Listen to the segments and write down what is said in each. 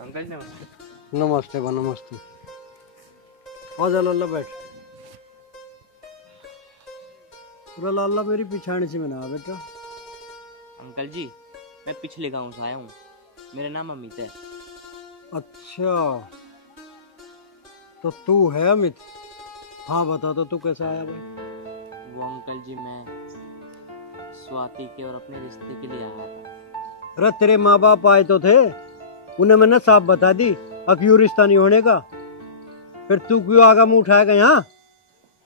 Uncle नमस्ते। नमस्ते बा नमस्ते। आजा लाला बैठ। अरे लाला मेरी पिछाड़ी से बना बेटा। अंकल जी मैं पिछले गांव से आया हूँ, मेरा नाम अमित है। अच्छा तो तू है अमित? हाँ बता तो तू कैसा आया भाई? वो अंकल जी मैं स्वाति के और अपने रिश्ते के लिए आया था। अरे तेरे माँ बाप आए तो थे, उन्हें मैंने साफ बता दी अब यूं रिश्ता नहीं होने का। फिर तू क्यों आगा मुंह उठाएगा यहाँ?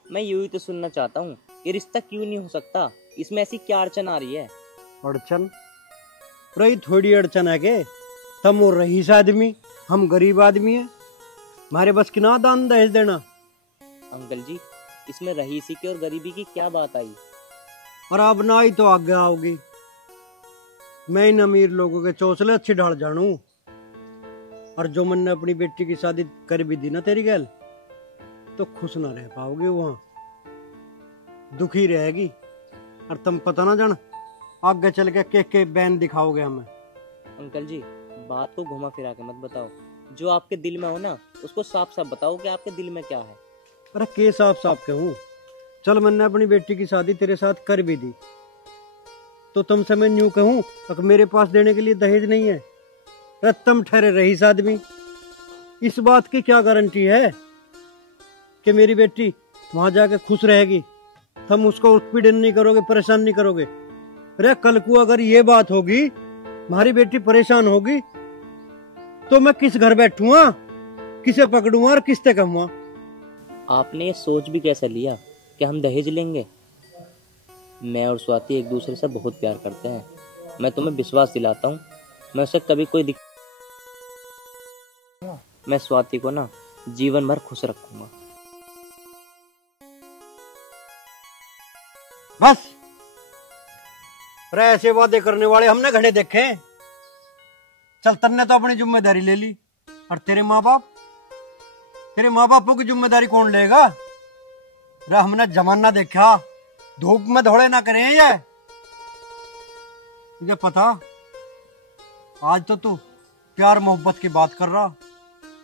मैं यूं ही तो सुनना चाहता हूँ, ये रिश्ता क्यों नहीं हो सकता? इसमें ऐसी क्या अड़चन आ रही है? अड़चन? रही थोड़ी अड़चन है के? तुम और रईस आदमी, हम गरीब आदमी है, हमारे बस की ना दान दहेज देना। अंकल जी इसमें रईसी की और गरीबी की क्या बात आई? और अब ना ही तो आगे आओगी। मैं इन अमीर लोगों के चौसले अच्छी ढाल जानू, और जो मैंने अपनी बेटी की शादी कर भी दी ना तेरी गैल, तो खुश ना रह पाओगे, वहां दुखी रहेगी। और तुम पता ना जान आगे चल के बैन दिखाओगे हमें। अंकल जी बात को घुमा फिरा के मत बताओ, जो आपके दिल में हो ना उसको साफ साफ बताओ कि आपके दिल में क्या है। अरे के साफ साफ कहूँ? चल मैंने अपनी बेटी की शादी तेरे साथ कर भी दी, तो तुमसे मैं यूं कहूँ अगर मेरे पास देने के लिए दहेज नहीं है? अरे तुम ठहरे रईस आदमी, इस बात की क्या गारंटी है कि मेरी बेटी वहां जाके खुश रहेगी? तुम उसको उत्पीड़न नहीं करोगे, परेशान नहीं करोगे? अरे कल को अगर ये बात होगी, हमारी बेटी परेशान होगी, तो मैं किस घर बैठूंगा, किसे पकड़ूंगा और किससे कहूंगा? आपने ये सोच भी कैसे लिया कि हम दहेज लेंगे? मैं और स्वाति एक दूसरे से बहुत प्यार करते हैं। मैं तुम्हें विश्वास दिलाता हूँ, मैं उसे कभी कोई मैं स्वाति को ना जीवन भर खुश रखूंगा। बस अरे ऐसे वादे करने वाले हमने घड़े देखे। चल तन्ने तो अपनी जिम्मेदारी ले ली, और तेरे माँ बापों की जिम्मेदारी कौन लेगा? अरे हमने जमाना देखा, धूप में दौड़े ना करें ये। मुझे पता आज तो तू प्यार मोहब्बत की बात कर रहा।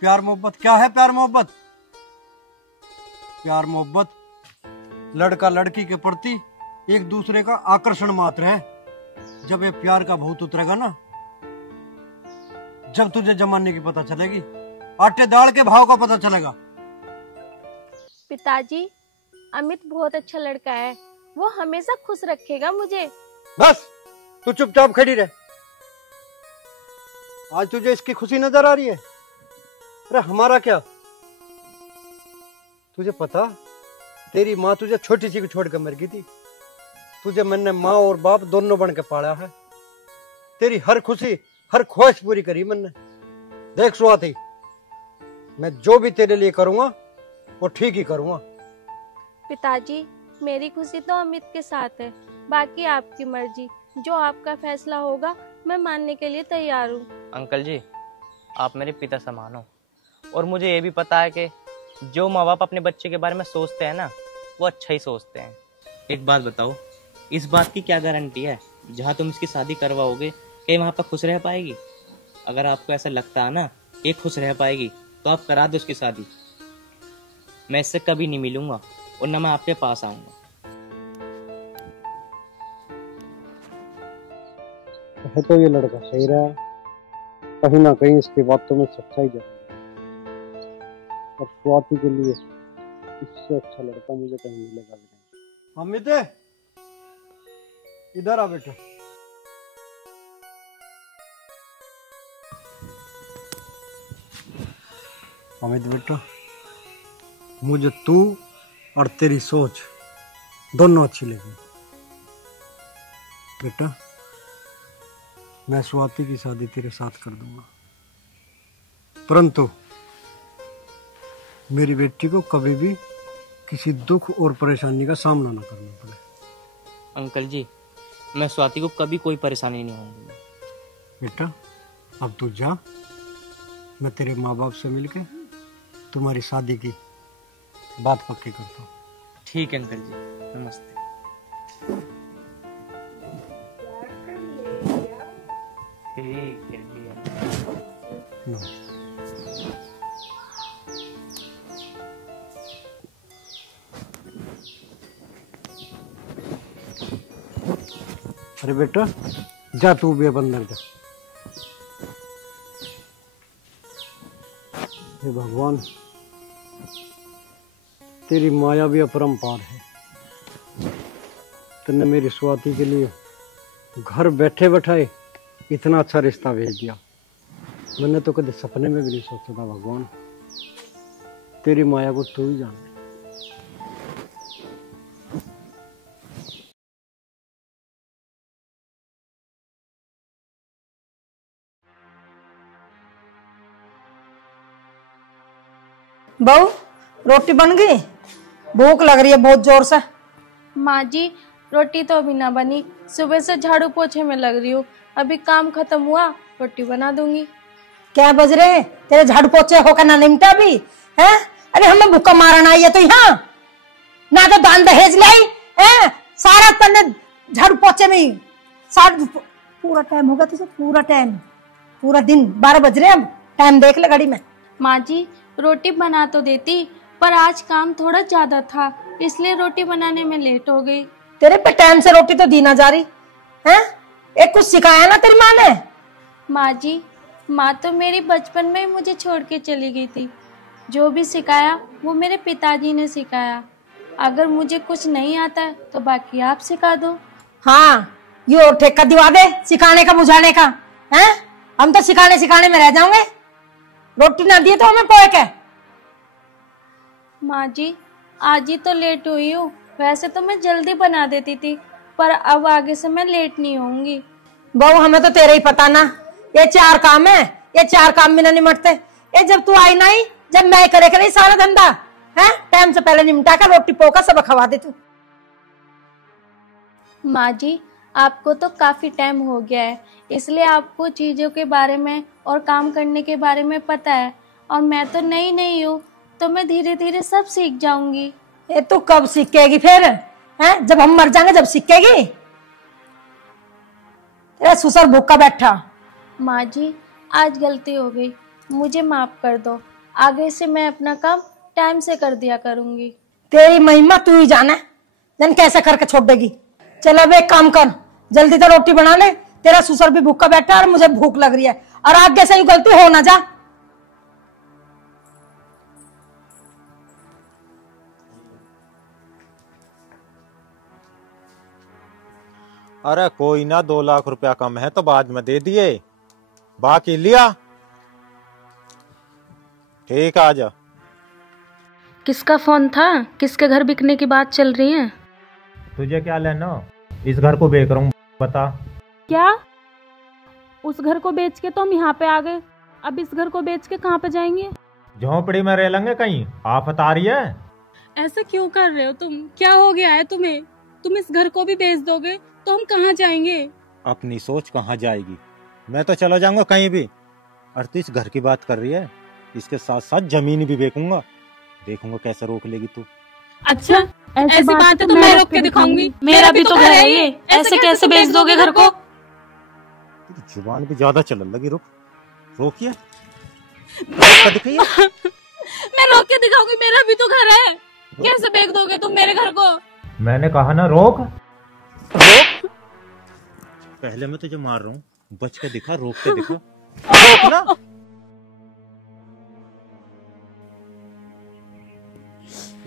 प्यार मोहब्बत क्या है? प्यार मोहब्बत लड़का लड़की के प्रति एक दूसरे का आकर्षण मात्र है। जब ये प्यार का भूत उतरेगा ना, जब तुझे जमाने की पता चलेगी, आटे दाल के भाव का पता चलेगा। पिताजी अमित बहुत अच्छा लड़का है, वो हमेशा खुश रखेगा मुझे। बस तू चुपचाप खड़ी रह। आज तुझे इसकी खुशी नजर आ रही है? अरे हमारा क्या? तुझे पता तेरी माँ तुझे छोटी सी को छोड़कर मर गई थी। तुझे मैंने माँ और बाप दोनों बन के पाला है। तेरी हर खुशी हर ख्वाहिश पूरी करी मैंने। देख स्वाति, मैं जो भी तेरे लिए करूंगा वो ठीक ही करूंगा। पिताजी मेरी खुशी तो अमित के साथ है, बाकी आपकी मर्जी, जो आपका फैसला होगा मैं मानने के लिए तैयार हूँ। अंकल जी आप मेरे पिता समान हो, और मुझे ये भी पता है कि जो माँ बाप अपने बच्चे के बारे में सोचते हैं ना वो अच्छा ही सोचते हैं। एक बात बताओ, इस बात की क्या गारंटी है जहाँ तुम इसकी शादी करवाओगे कि वहाँ पर खुश रह पाएगी? अगर आपको ऐसा लगता है ना ये खुश रह पाएगी तो आप करा दो उसकी शादी। मैं इससे कभी नहीं मिलूंगा और ना मैं आपके पास आऊंगा। है तो ये लड़का सही रहा, कहीं ना कहीं इसकी बातों में सच्चाई जरूर है, और स्वाति के लिए इससे अच्छा लड़का मुझे कहीं मिलेगा भी नहीं। अमित इधर आ बेटा। अमित बेटा, मुझे तू और तेरी सोच दोनों अच्छी लगी बेटा। मैं स्वाति की शादी तेरे साथ कर दूंगा, परंतु मेरी बेटी को कभी भी किसी दुख और परेशानी का सामना न करना पड़े। अंकल जी मैं स्वाति को कभी कोई परेशानी नहीं होगी। बेटा अब तू जा, मैं तेरे माँ बाप से मिलके तुम्हारी शादी की बात पक्की करता हूँ। ठीक है अंकल जी, नमस्ते। ठीक है भैया। अरे बेटा जा तू भी अब अंदर जा। हे भगवान, तेरी माया भी अपरंपार है। तूने मेरी स्वाति के लिए घर बैठे बैठाए इतना अच्छा रिश्ता भेज दिया। मैंने तो कभी सपने में भी नहीं सोचा था। भगवान, तेरी माया को तू ही जाने। बहू, रोटी बन गई? भूख लग रही है बहुत जोर से। माँ जी, रोटी तो अभी ना बनी, सुबह से झाड़ू पोछे में लग रही हूँ। अभी काम खत्म हुआ रोटी बना दूंगी। क्या बज रहे हैं तेरे झाड़ू पोछे होकर ना निमटा भी है? अरे हमें भूखा मारना आई है तो यहाँ ना तो दान दहेज लाई है, सारा पन्ने झाड़ू पोछे में ही सारा पूरा टाइम होगा तुझे, पूरा टाइम, पूरा दिन 12 बज रहे हैं। अब टाइम देख ले घड़ी में। माँ जी, रोटी बना तो देती, पर आज काम थोड़ा ज्यादा था, इसलिए रोटी बनाने में लेट हो गई। तेरे पे टाइम से रोटी तो दी ना जा रही है? एक कुछ सिखाया ना तेरी माँ ने? माँ जी, माँ तो मेरी बचपन में ही मुझे छोड़ के चली गई थी। जो भी सिखाया वो मेरे पिताजी ने सिखाया। अगर मुझे कुछ नहीं आता है तो बाकी आप सिखा दो। हाँ, ये और ठेका दिवा दे सिखाने का बुझाने का है। हम तो सिखाने में रह जाओगे। रोटी ना दिए तो हमें पोए क्या? माँ जी, आज ही तो लेट हुई हूँ, वैसे तो मैं जल्दी बना देती थी, पर अब आगे से मैं लेट नहीं होऊंगी। बहू, हमें तो तेरे ही पता ना, ये 4 काम है, ये 4 काम में ना निमटते। ये जब तू आई नहीं, जब मैं करे सारा धंधा है, टाइम से पहले निमटा कर रोटी पोका सब खवा दे तू। माँ जी, आपको तो काफी टाइम हो गया है, इसलिए आपको चीजों के बारे में और काम करने के बारे में पता है, और मैं तो नई नई हूँ, तो मैं धीरे धीरे सब सीख जाऊंगी। ये तू कब सीखेगी फिर है? जब हम मर जाएंगे जब सीखेगी? तेरा ससुर भूखा बैठा। माँ जी, आज गलती हो गई, मुझे माफ कर दो। आगे से मैं अपना काम टाइम से कर दिया करूंगी। तेरी महिमा तू ही जाने, जन कैसे करके छोड़ देगी। चल अब एक काम कर, जल्दी से रोटी बना ले, तेरा ससुर भी भूखा बैठा और मुझे भूख लग रही है, और आगे से गलती हो ना जा। अरे कोई ना, 2 लाख रुपया कम है तो बाद में दे दिए, बाकी लिया। ठीक, आ जा। किसका फोन था? किसके घर बिकने की बात चल रही है? तुझे क्या लेना? इस घर को बेच रहा हूँ, बता। क्या? उस घर को बेच के तो हम यहाँ पे आ गए, अब इस घर को बेच के कहाँ पे जाएंगे? झोंपड़ी में रह लेंगे, कहीं आफत आ रही है। ऐसा क्यों कर रहे हो तुम? क्या हो गया है तुम्हें? तुम इस घर को भी बेच दोगे तो हम कहाँ जाएंगे? अपनी सोच कहाँ जाएगी, मैं तो चला जाऊंगा कहीं भी। और तू इस घर की बात कर रही है, इसके साथ साथ जमीन भी बेचूंगा, देखूंगा कैसे रोक लेगी तू। अच्छा, ऐसी बात है तो मैं रोक के दिखाऊंगी। मेरा भी तो घर है ये, ऐसे कैसे बेच दोगे घर को? जुबान भी ज्यादा चलने लगी। रोकिए। मैं रोक के दिखाऊंगी, मेरा भी तो घर है, कैसे बेच दोगे तुम मेरे घर को? मैंने कहा ना रोक। रोक। पहले मैं तुझे मार रहा हूँ, बच के दिखा, रोक के दिखा। रोक ना।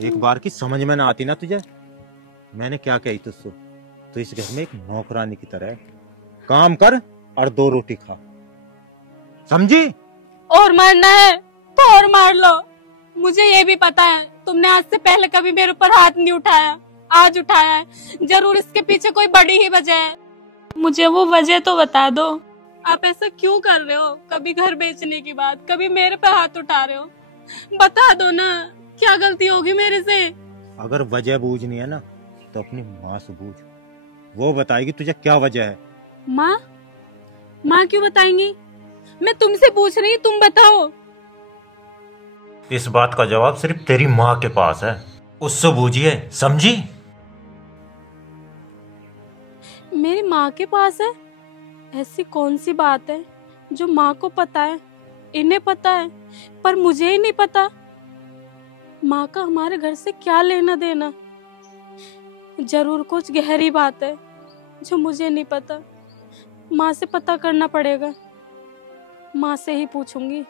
एक बार की समझ में ना आती ना तुझे, मैंने क्या कही तुझसे? तो इस घर में एक नौकरानी की तरह है, काम कर और 2 रोटी खा, समझी? और मारना है तो और मार लो, मुझे ये भी पता है तुमने आज से पहले कभी मेरे ऊपर हाथ नहीं उठाया, आज उठाया है। जरूर इसके पीछे कोई बड़ी ही वजह है, मुझे वो वजह तो बता दो। आप ऐसा क्यों कर रहे हो? कभी घर बेचने की बात, कभी मेरे पे हाथ उठा रहे हो, बता दो ना, क्या गलती होगी मेरे से? अगर वजह बूझनी है ना तो अपनी माँ से बूझ, वो बताएगी तुझे क्या वजह है। माँ? माँ क्यों बताएंगी? मैं तुमसे पूछ रही, तुम बताओ। इस बात का जवाब सिर्फ तेरी माँ के पास है, उससे बूझिए, समझी? मेरी माँ के पास है? ऐसी कौन सी बात है जो माँ को पता है, इन्हें पता है, पर मुझे ही नहीं पता। माँ का हमारे घर से क्या लेना देना। जरूर कुछ गहरी बात है जो मुझे नहीं पता। माँ से पता करना पड़ेगा, माँ से ही पूछूंगी।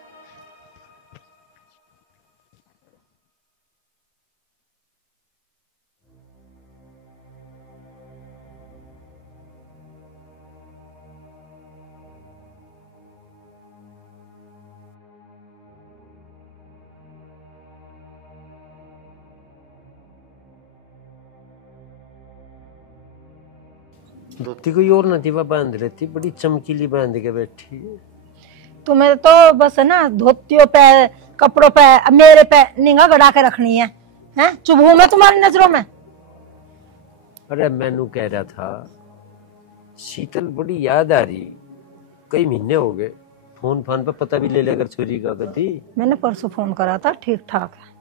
धोती कोई और नहीं वह बांध रहती, बड़ी चमकीली बांध के बैठी है। तुम्हें तो बस है ना धोतियों पे कपड़ों पे मेरे पे निगाह गड़ा के रखनी है, हैं? चुभू मैं तुम्हारी नजरों में? अरे मैनू कह रहा था शीतल बड़ी याद आ रही, कई महीने हो गए, फोन फान पे पता भी ले लिया अगर छोरी का कभी। मैंने परसों फोन करा था, ठीक ठाक है।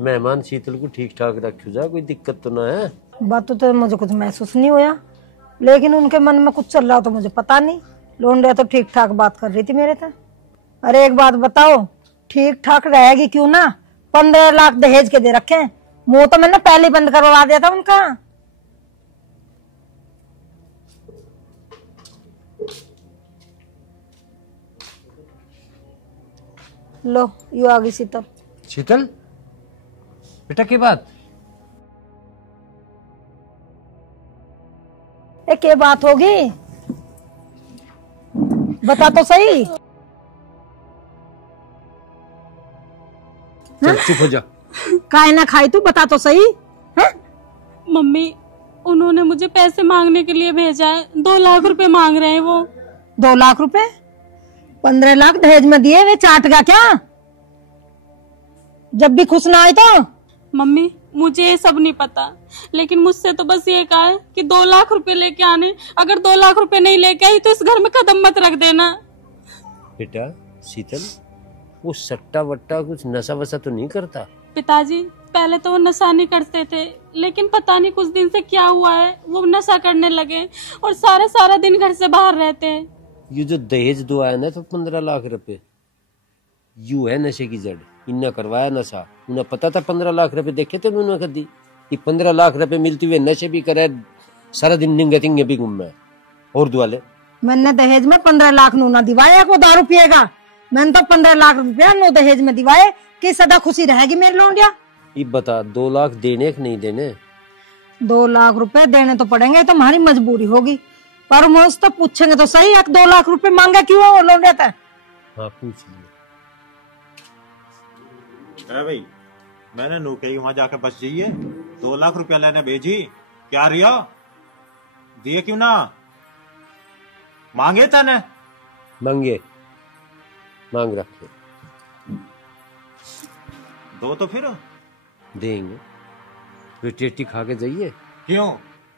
मेहमान शीतल को ठीक ठाक रखो जा, कोई दिक्कत तो ना है? बात तो मुझे कुछ महसूस नहीं हुआ, लेकिन उनके मन में कुछ चल रहा तो मुझे पता नहीं। लोंडिया तो ठीक ठाक बात कर रही थी मेरे से। अरे एक बात बताओ, ठीक ठाक रहेगी क्यों ना? 15 लाख दहेज के दे रखे, मुंह तो मैंने पहले बंद करवा दिया था उनका। लो यू आ गई शीतल। शीतल बेटा की बात? क्या बात होगी, बता तो सही। चल चुप हो जा। काहे ना खाई तू, बता तो सही है? मम्मी, उन्होंने मुझे पैसे मांगने के लिए भेजा है। 2 लाख रुपए मांग रहे हैं वो। 2 लाख रुपए? 15 लाख दहेज में दिए, वे चाट गया क्या? जब भी खुश ना आए तो? मम्मी, मुझे ये सब नहीं पता, लेकिन मुझसे तो बस ये कहा है कि 2 लाख रुपए लेके आने। अगर 2 लाख रुपए नहीं लेके आई तो इस घर में कदम मत रख देना। बेटा शीतल, वो सट्टा वट्टा कुछ नशा वशा तो नहीं करता? पिताजी, पहले तो वो नशा नहीं करते थे, लेकिन पता नहीं कुछ दिन से क्या हुआ है, वो नशा करने लगे और सारा दिन घर से बाहर रहते हैं। ये जो दहेज दो आया ना तो 15 लाख रुपए, यू है नशे की जड़। इन्ना करवाया नशा, उन्हें पता था 15 लाख रुपए देखे थे उन्होंने कदी। ये 15 लाख रुपए मिलते हुए नशे भी करे, सारा दिन निंगे तिंगे भी घूम में और दुआले। मैंने दहेज में 15 लाख नू ना दिवाया को दारू पिएगा। मैंने तो 15 लाख रुपया नो दहेज में दिवाए कि सदा खुशी रहेगी मेरी लोंडिया। ये बता 2 लाख देने कि नहीं देने? 2 लाख रुपए देने तो पड़ेंगे, तो हमारी मजबूरी होगी, पर मुझसे तो पूछेंगे तो सही, 2 लाख रुपए मांगा क्यों हो लोंडिया था? हाँ पूछ लिया। अरे भाई, मैंने नू कही वहां जाके बस जाइए, 2 लाख रुपया लेने भेजी, क्या रिया दिए क्यों ना? मांगे था ना? मांगे, मांग रखे दो तो फिर देंगे। टेटी खा के जाइए। क्यों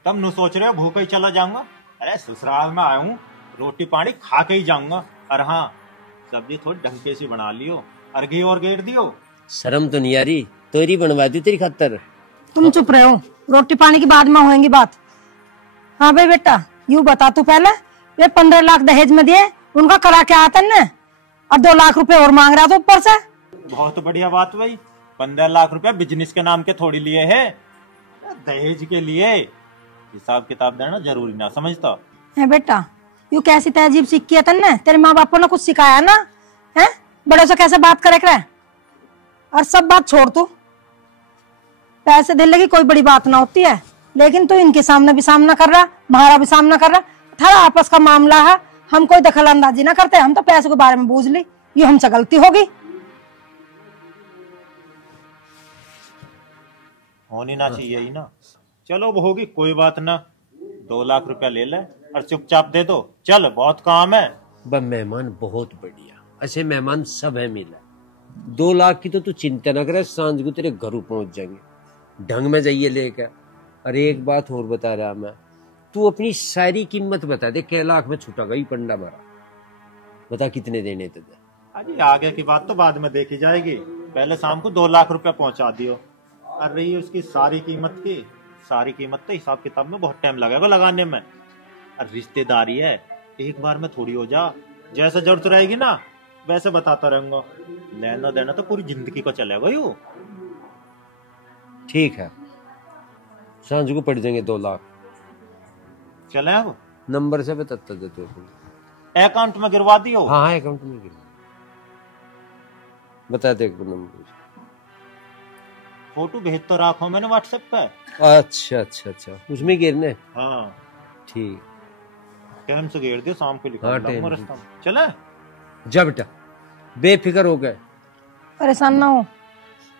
तब नु सोच रहे हो भूखा ही चला जाऊंगा? अरे ससुराल में आया हूँ, रोटी पानी खा के ही जाऊंगा। और हाँ, सब्जी थोड़ी ढंग के सी बना लियो और घी और गेर दियो। शर्म तो नहीं आ रही? तोरी बनवा दी तेरी खातर। तुम चुप रहे हो, रोटी पानी की बाद में होंगी बात। हाँ भाई बेटा, यू बता तू पहले, ये 15 लाख दहेज में दिए, उनका करा क्या आता है? और 2 लाख रुपए और मांग रहा था ऊपर से। बहुत बढ़िया बात भाई, 15 लाख रुपया बिजनेस के नाम के थोड़ी लिए है, दहेज के लिए। हिसाब किताब देना जरूरी ना समझता है बेटा। यू कैसी तहजीब सीखी है तन्ने? तेरे माँ बाप ने कुछ सिखाया ना है? बड़ों से कैसे बात करे कर? और सब बात छोड़ तू, पैसे दिले की कोई बड़ी बात ना होती है, लेकिन तू इनके सामने भी सामना कर रहा, हमारा भी सामना कर रहा। थारा आपस का मामला है, हम कोई दखल अंदाजी ना करते। हम तो पैसे के बारे में बूझ ली, ये हमसे गलती होगी। होनी ना चाहिए ही ना। चलो वो होगी, कोई बात ना। 2 लाख रुपया ले ले और चुपचाप दे दो। चल बहुत काम है। मेहमान बहुत बढ़िया, अच्छे मेहमान सब है मिला। 2 लाख की तो तू चिंता ना करे, सांझ को तेरे घर पहुंच जाएंगे, ढंग में जाइए लेकर। अरे एक बात और बता रहा मैं, तू अपनी सारी कीमत बता दे, कै लाख में छुटा गई पंडा मारा, बता कितने देने तुझे? अरे आगे की बात तो बाद में देखी जाएगी, पहले शाम को 2 लाख रुपया पहुंचा दियो। और रही उसकी सारी कीमत की, सारी कीमत तो हिसाब किताब में बहुत टाइम लगेगा लगाने में। और रिश्तेदारी है, एक बार में थोड़ी हो जा, जैसे जरूरत रहेगी ना वैसे बताता रहूंगा, लेना देना तो पूरी जिंदगी को चलेगा यू। ठीक है, सांझ को पड़ जाएंगे 2 लाख। चले अब नंबर से बताता देते हो। अकाउंट में गिरवा दियो। हाँ अकाउंट में गिर बता दे नंबर। फोटो भेज तो रखो मैंने व्हाट्सएप पे। अच्छा अच्छा अच्छा, उसमें गिरने। हाँ ठीक, टाइम से घेर दियो, शाम को लिखा हाँ, दूंगा टाइम रास्ता में। चले जा बेटा, बेफिक्र हो गए, परेशान ना हो।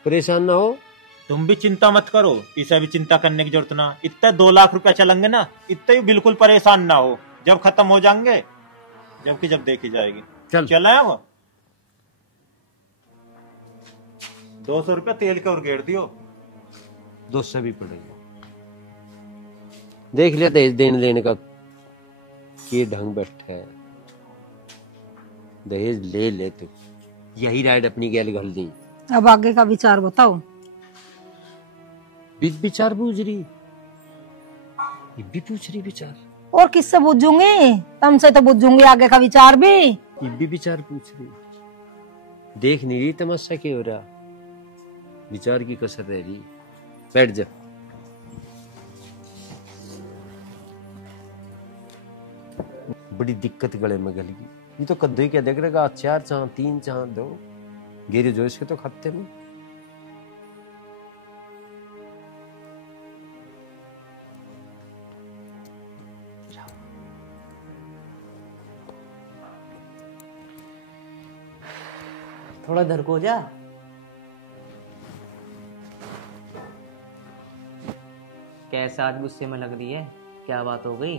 परेशान ना हो। तुम भी चिंता मत करो, इसे भी चिंता करने की जरूरत ना। इतने 2 लाख रुपया चलेंगे ना, इतने ही बिल्कुल परेशान ना हो। जब खत्म हो जाएंगे, जबकि जब देखी जाएगी। चल चले अब 200 रुपया तेल के और घेर दियो। 200 भी पड़ेगा। देख लिया दहेज देने लेने का ये ढंग बैठा है। दहेज ले ले तू, यही राइड अपनी गैल घल दी। अब आगे का विचार बताओ। विचार पूछ रही, ये भी पूछ रही विचार। और किससे पूछूंगी? तुमसे तो पूछूंगी आगे का विचार भी। ये भी विचार पूछ रही। देख नहीं रही तमाशा क्या हो रहा, विचार की कसर रह रही। बैठ जा। बड़ी दिक्कत गले में गल गई। ये तो कद्दू क्या देख रहेगा, 4 चांद 3 चांद दो गेरे जो इसके तो खाते में। थोड़ा इधर को जा। कैसा आज गुस्से में लग रही है, क्या बात हो गई?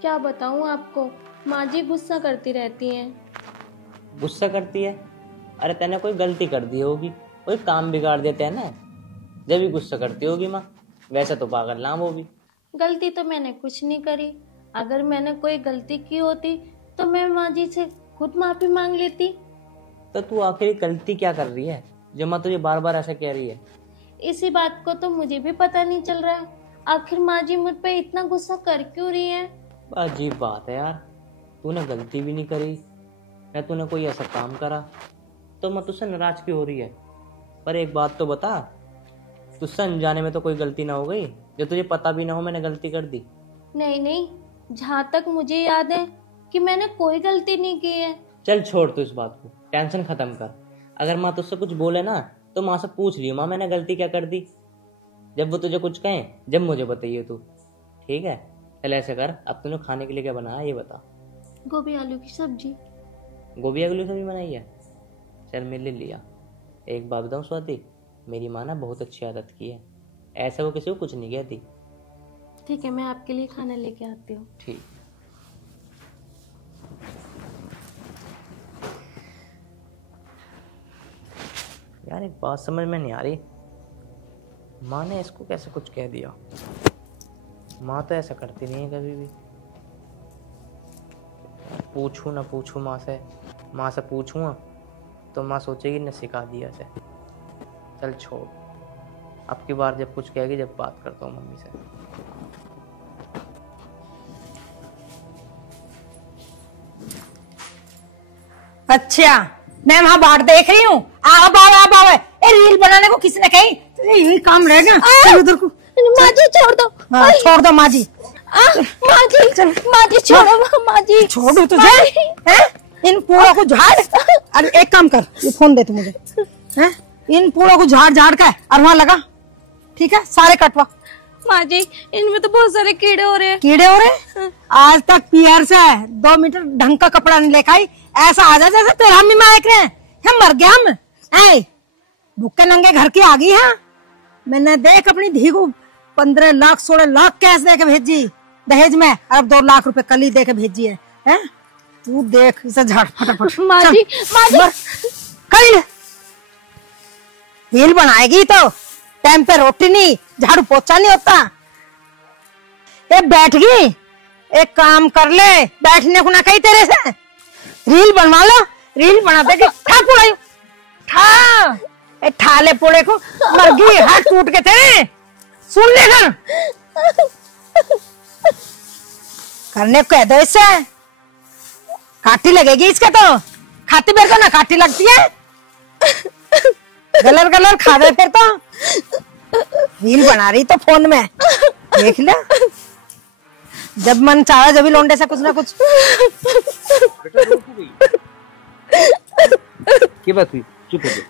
क्या बताऊं आपको, माँ जी गुस्सा करती रहती हैं। गुस्सा करती है? अरे तैने कोई गलती कर दी होगी, कोई काम बिगाड़ देते हैं ना, जब भी गुस्सा करती होगी माँ। वैसे तो पागल ना वो भी। गलती तो मैंने कुछ नहीं करी। अगर मैंने कोई गलती की होती तो मैं माँ जी से खुद माफी मांग लेती। तो तू आखिर गलती क्या कर रही है जो माँ तुझे बार बार ऐसा कह रही है? इसी बात को तो मुझे भी पता नहीं चल रहा है, आखिर माँ जी मुझ पे इतना गुस्सा कर क्यों रही है। अजीब बात है यार, तूने गलती भी नहीं करी या तूने कोई ऐसा काम करा तो मैं तुझसे नाराज क्यों हो रही है? पर एक बात तो बता, तुझसे अनजाने में तो कोई गलती ना हो गई जो तुझे पता भी ना हो मैंने गलती कर दी? नहीं नहीं, जहाँ तक मुझे याद है कि मैंने कोई गलती नहीं की है। चल छोड़ तू इस बात को, टेंशन खत्म कर। अगर माँ तुझसे कुछ बोले ना तो माँ से पूछ लियो, माँ मैंने गलती क्या कर दी। जब वो तुझे कुछ कहें जब मुझे बताइए तू, ठीक है? चल ऐसे कर, अब तूने खाने के लिए क्या बनाया ये बता। गोभी आलू की सब्जी। गोभी आलू की सब्जी बनाई है? चल मेरे लिए लिया। एक बात बताऊँ स्वाति, मेरी माँ ना बहुत अच्छी आदत की है, ऐसा वो किसी को कुछ नहीं कहती। ठीक है, मैं आपके लिए खाना लेके आती हूँ। ठीक। यार एक बात समझ में नहीं आ रही, माँ ने इसको कैसे कुछ कह दिया? माँ तो ऐसा करती नहीं है कभी भी। पूछूं ना पूछूं माँ से पूछूंगा तो माँ सोचेगी न सिखा दिया से। चल छोड़, अब की बार जब कुछ कहेगी जब बात करता हूँ मम्मी से। अच्छा, मैं वहाँ बाहर देख रही हूँ। अब ए रील बनाने को किसने कही? यही काम रह गया। चल उधर को। माँ जी छोड़ दो। हाँ, छोड़ दो माँ जी। माँ जी चल, माँ जी छोड़ो। माँ जी छोड़ो तुझे हैं? इन पूरा को झाड़। अरे एक काम कर, ये फोन दे तू मुझे हैं? इन पूरा को झाड़ झाड़ का और वहाँ लगा, ठीक है? सारे कटवा। माँ जी इनमें तो बहुत सारे कीड़े हो रहे हैं। कीड़े हो रहे? आज तक पियर से 2 मीटर ढंग का कपड़ा नहीं लेकर आई, ऐसा आ जा जैसे तेरा हम मायक रहे हैं। मर गया हम। भूखे नंगे घर की आ गई है। मैंने देख अपनी धी को 15 लाख 16 लाख कैश दे के भेजी दहेज में, अब 2 लाख रुपए कल ही दे के भेजी है। तू देख इसे झाड़ फटाफट। माँ जी कल रील बनाएगी तो टाइम पे रोटी नहीं, झाड़ू पोछा नहीं होता। ये बैठ गई, एक काम कर ले, बैठने को ना कही तेरे से। रील बनवा लो, रील बना देगी। ठा पुड़ाई ठा ले पुड़े को, मर गई हाथ टूट के तेरे। सुन ले कर करने को कह दो, इससे काटी लगेगी इसका तो। खाती बेर तो ना खाती लगती है। गलर गलर खा दे फिर तो। रील बना रही तो फोन में देख ले, जब मन चाहे जब भी लौंडे से कुछ ना कुछ। क्या बात हुई? चुप हो जा।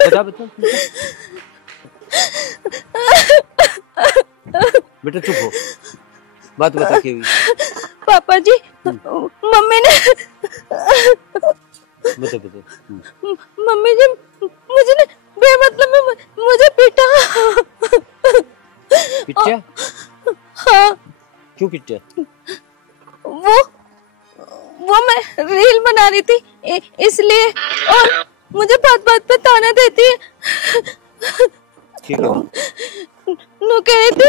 बता बता बेटा, चुप हो, बात बता क्या हुई? पापा जी, मम्मी ने बता बता। मम्मी जी मुझे ने बेमतलब में मुझे पीटा। पिट्या? हाँ। क्यों पिट्या? वो मैं रील बना रही थी इसलिए, और मुझे बात बात पे ताना देती है। नो कह रही थी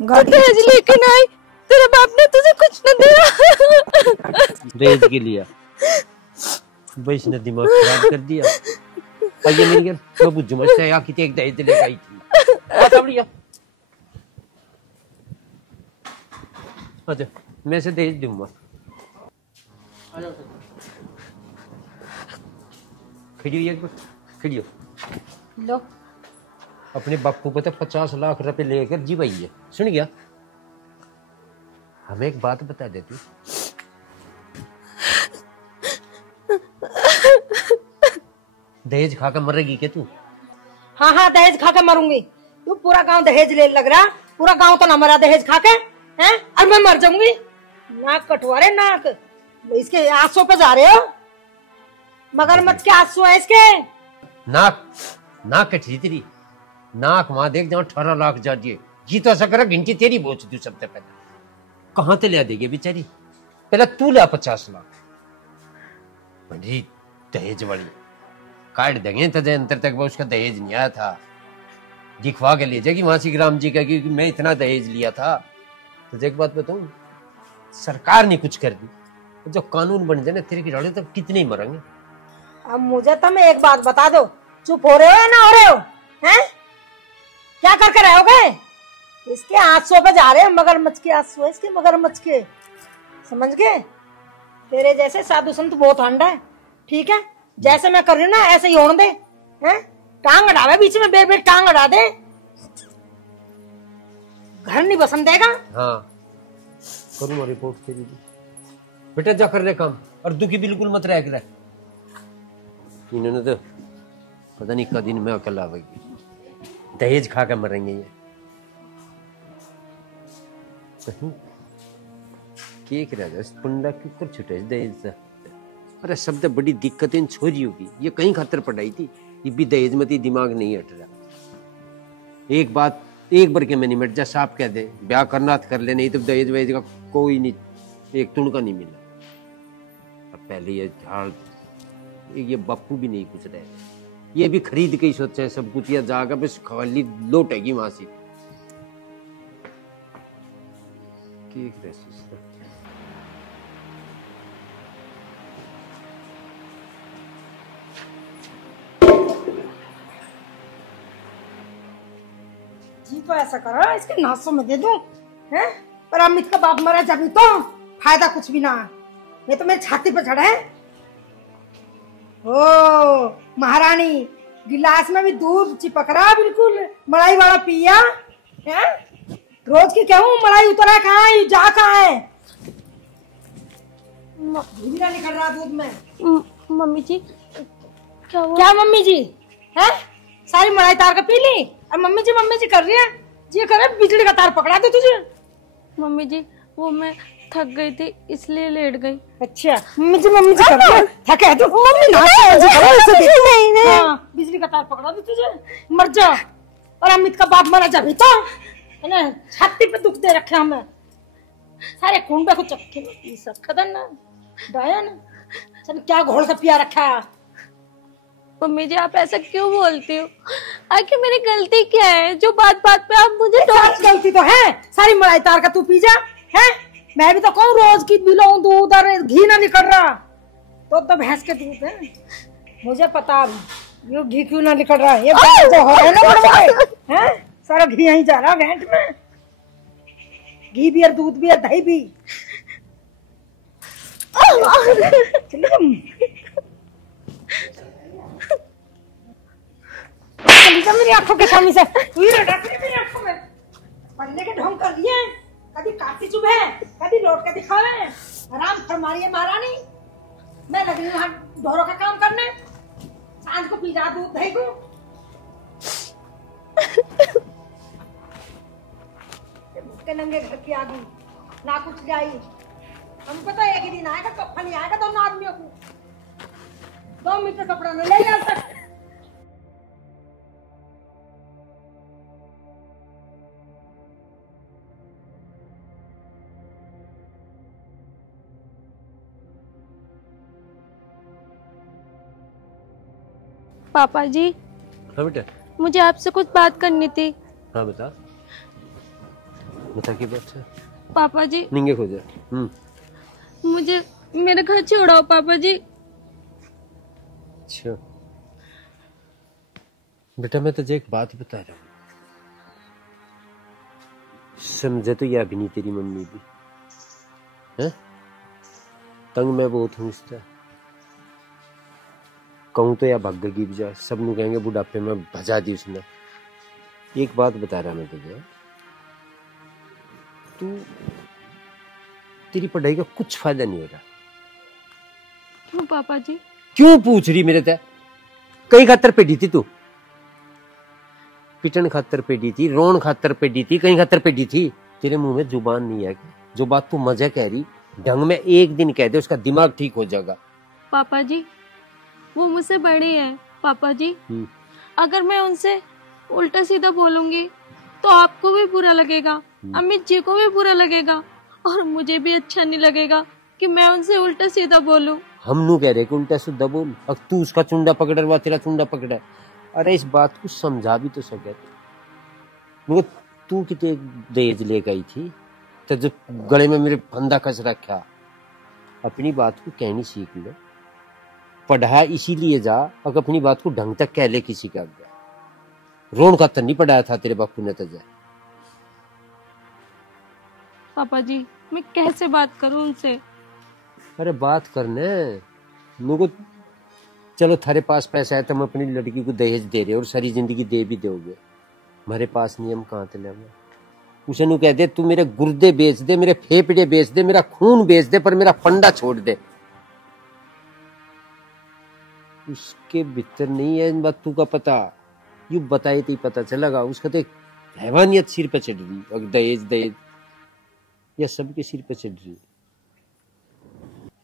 दहेज लेके ना आई, तेरे बाप ने तुझे कुछ न दिया। दहेज के लिया बस ने दिमाग खराब कर दिया। आइए मेरी घर बाबू जुमर से या कितने एक दहेज लेके आई थी। आ बढ़िया, अच्छा मैं से दहेज दूंगा। खड़ी हो, खड़ी हो। लो अपने बापू को तो 50 लाख रुपए लेकर जी भाई है, सुन गया? हमें एक बात बता देती, दहेज खाकर मरेगी क्या तू? हाँ हाँ दहेज खा के मरूंगी। तू पूरा गांव दहेज ले लग रहा, पूरा गांव तो ना मरा दहेज खा के हैं, और मैं मर जाऊंगी। नाक कटवारे नाक, इसके आंसू पे जा रहे हो? मगरमच्छ के आंसू है इसके। नाक नाक कटी तेरी, नाक वहां देख जहाँ 18 लाख जा दिए। जी तो ऐसा कर घंटी तेरी बोच दू सबसे पहले। कहाँ से ले देगी बेचारी? पहले तू ला 50 लाख बड़ी दहेज वाली काट देंगे तजे अंतर तक वो उसका दहेज नहीं आया था। दिखवा के ले जाएगी मासी ग्राम जी का कि मैं इतना दहेज लिया था। तो एक बात बताऊं, सरकार ने कुछ कर दी, जो कानून बन जाए ना तेरे की लड़े तो कितने ही मरेंगे। अब मुझे तुम एक बात बता दो, चुप हो रहे हो या ना हो रहे हो? हैं? क्या करके रहोगे? इसके आंसू पे जा रहे हैं, मगरमच्छ के आंसू है इसके, मगरमच्छ के, समझ गए? तेरे जैसे साधु संत बहुत हंडा है, ठीक है? जैसे मैं कर रही हूँ ना ऐसे ही होने दे, हैं? टांग अड़ावे बीच में, बेर बेर टांग अड़ा दे, घर नहीं बसन देगा। हाँ करूँगा रिपोर्ट तेरी। बेटा जा कर रहे काम, और दुखी बिल्कुल मत रह कर। इन्होंने तो पता नहीं कब दिन में अकल आवेगी, दहेज खा कर मरेंगे ये। केक राजा पंडा के ऊपर छुटे दहेज से। अरे सब तो बड़ी दिक्कतें छोरी होगी, ये कहीं खातर पढ़ाई थी, ये भी दहेज मत ही दिमाग नहीं हट रहा। एक बात एक बार के में निमट जा, साफ कह दे ब्याह करना तो कर ले, नहीं तो दहेज वहेज का कोई नहीं, एक तुणका नहीं मिला। अब पहले ये झाड़ ये बापू भी नहीं कुछ रहे, ये भी खरीद के ही सोचा है सब कुछ, या जाकर बस खाली लौटेगी वहां से। जी तो ऐसा करो, इसके नासों में दे दूं, हैं? पर अमित का बाप मरा जब तो फायदा कुछ भी ना, ये तो मेरी छाती पे चढ़ा है। ओ महारानी, गिलास में भी दूध चिपक रहा, बिल्कुल मलाई वाला पिया है। रोज की कहूँ मलाई उतरा कहाँ है, जा कहाँ है? दूध निकल रहा दूध में। मम्मी जी क्या हुआ? क्या मम्मी जी है? सारी मलाई तार का पी ली और मम्मी जी कर रही है। जी करे बिजली का तार पकड़ा दे तुझे। मम्मी जी वो मैं थक गई थी इसलिए लेट गई। अच्छा मम्मी जी कर रही है, थके है तो मम्मी ना नहीं हाँ, बिजली का तार पकड़ा दे तुझे, मर जा। और अमित का बाप मरा जा भी तो है ना, छाती पे दुख दे रखे हमें, सारे खून पे कुछ चक्के सब खतरनाक डाया ना। चल क्या घोल का पिया रखा है। मम्मी जी आप ऐसा क्यों बोलती हो? आखिर मेरी गलती क्या है जो बात बात पे आप मुझे गलती तो है, सारी मलाई तार का तू पी जा है। मैं भी तो कहूँ रोज की बिलों दूध और घी ना निकल रहा, तो भैंस के दूध है, मुझे पता ये घी क्यों ना निकल रहा है। ये जो हो रहा है ना है, सारा घी यहीं जा रहा भेंट में, घी भी और दूध भी और दही भी। चली जा मेरी आंखों के सामने से। मेरी आंखों में पढ़ने के ढोंग कर दिए, कभी काटी चुप है, कभी लौट के दिखावे। आराम फरमाइए महारानी, मैं लग रही हूँ ढोरों का काम करने, सांझ को पी रहा दूध दही को। के नंगे घर की आगी ना कुछ जाई, हम पता है एक ही दिन आएगा, कफन नहीं आएगा दोनों आदमियों को। 2 मीटर कपड़ा न ले जा सकते। पापा जी, हाँ बेटा। मुझे आपसे कुछ बात करनी थी। हाँ बता, बता की बात है। पापा जी, निंगे खो जा। मुझे मेरे घर छोड़ाओ पापा जी। अच्छा बेटा, मैं तुझे एक बात बता रहा हूँ, समझे तो यह भी नहीं तेरी मम्मी भी है। तंग मैं बहुत हूँ इससे, कहूँ तो या भागेगी भी जा, सब लोग कहेंगे बुढ़ापे में भजा दी उसने। एक बात बता रहा मैं तुझे, तू तेरी पढ़ाई का कुछ फायदा नहीं हो रहा। क्यों पापा जी? क्यों पूछ रही मेरे ते? कई खातर पेडी थी तू, पिटन खातर पेडी थी, रोन खातर पेडी थी, कई खातर पेडी थी। तेरे मुंह में जुबान नहीं है, जो बात तू मजा कह रही ढंग में एक दिन कह दे, उसका दिमाग ठीक हो जाएगा। पापा जी, वो मुझसे बड़े हैं पापा जी। अगर मैं उनसे उल्टा सीधा बोलूंगी तो आपको भी बुरा लगेगा, अम्मी जी को भी बुरा लगेगा, और मुझे भी अच्छा नहीं लगेगा कि मैं उनसे उल्टा सीधा बोलूं। हम नू कह रहे कि उल्टा सीधा बोल, अब तू उसका चुंडा पकड़ वा तेरा चुंडा पकड़ा। अरे इस बात को समझा भी तो सके। तू कितने दहेज लेकर आई थी तो जो गले में मेरे फंदा कस रखा। अपनी बात को कहनी सीख ले, पढ़ा इसीलिए जा अगर अपनी बात को ढंग तक कह ले किसी का। रोन का तो नहीं पढ़ाया था तेरे बापू ने तुझे। पापा जी, मैं कैसे बात करूं उनसे? अरे बात करने मुझको, चलो थारे पास पैसा है तो हम अपनी लड़की को दहेज दे रहे और सारी जिंदगी दे भी दोगे। हमारे पास नहीं, हम कहाँ से लेंगे? उसे नू कह दे तू मेरे गुर्दे बेच दे, मेरे फेफड़े बेच दे, मेरा खून बेच दे, पर मेरा फंडा छोड़ दे। उसके भीतर नहीं है इन बातों का पता, यू बताए तो पता चलेगा। उसका तो एक हैवानियत सिर पे चढ़ रही, और दहेज दहेज या सबके सिर पे चढ़ रही।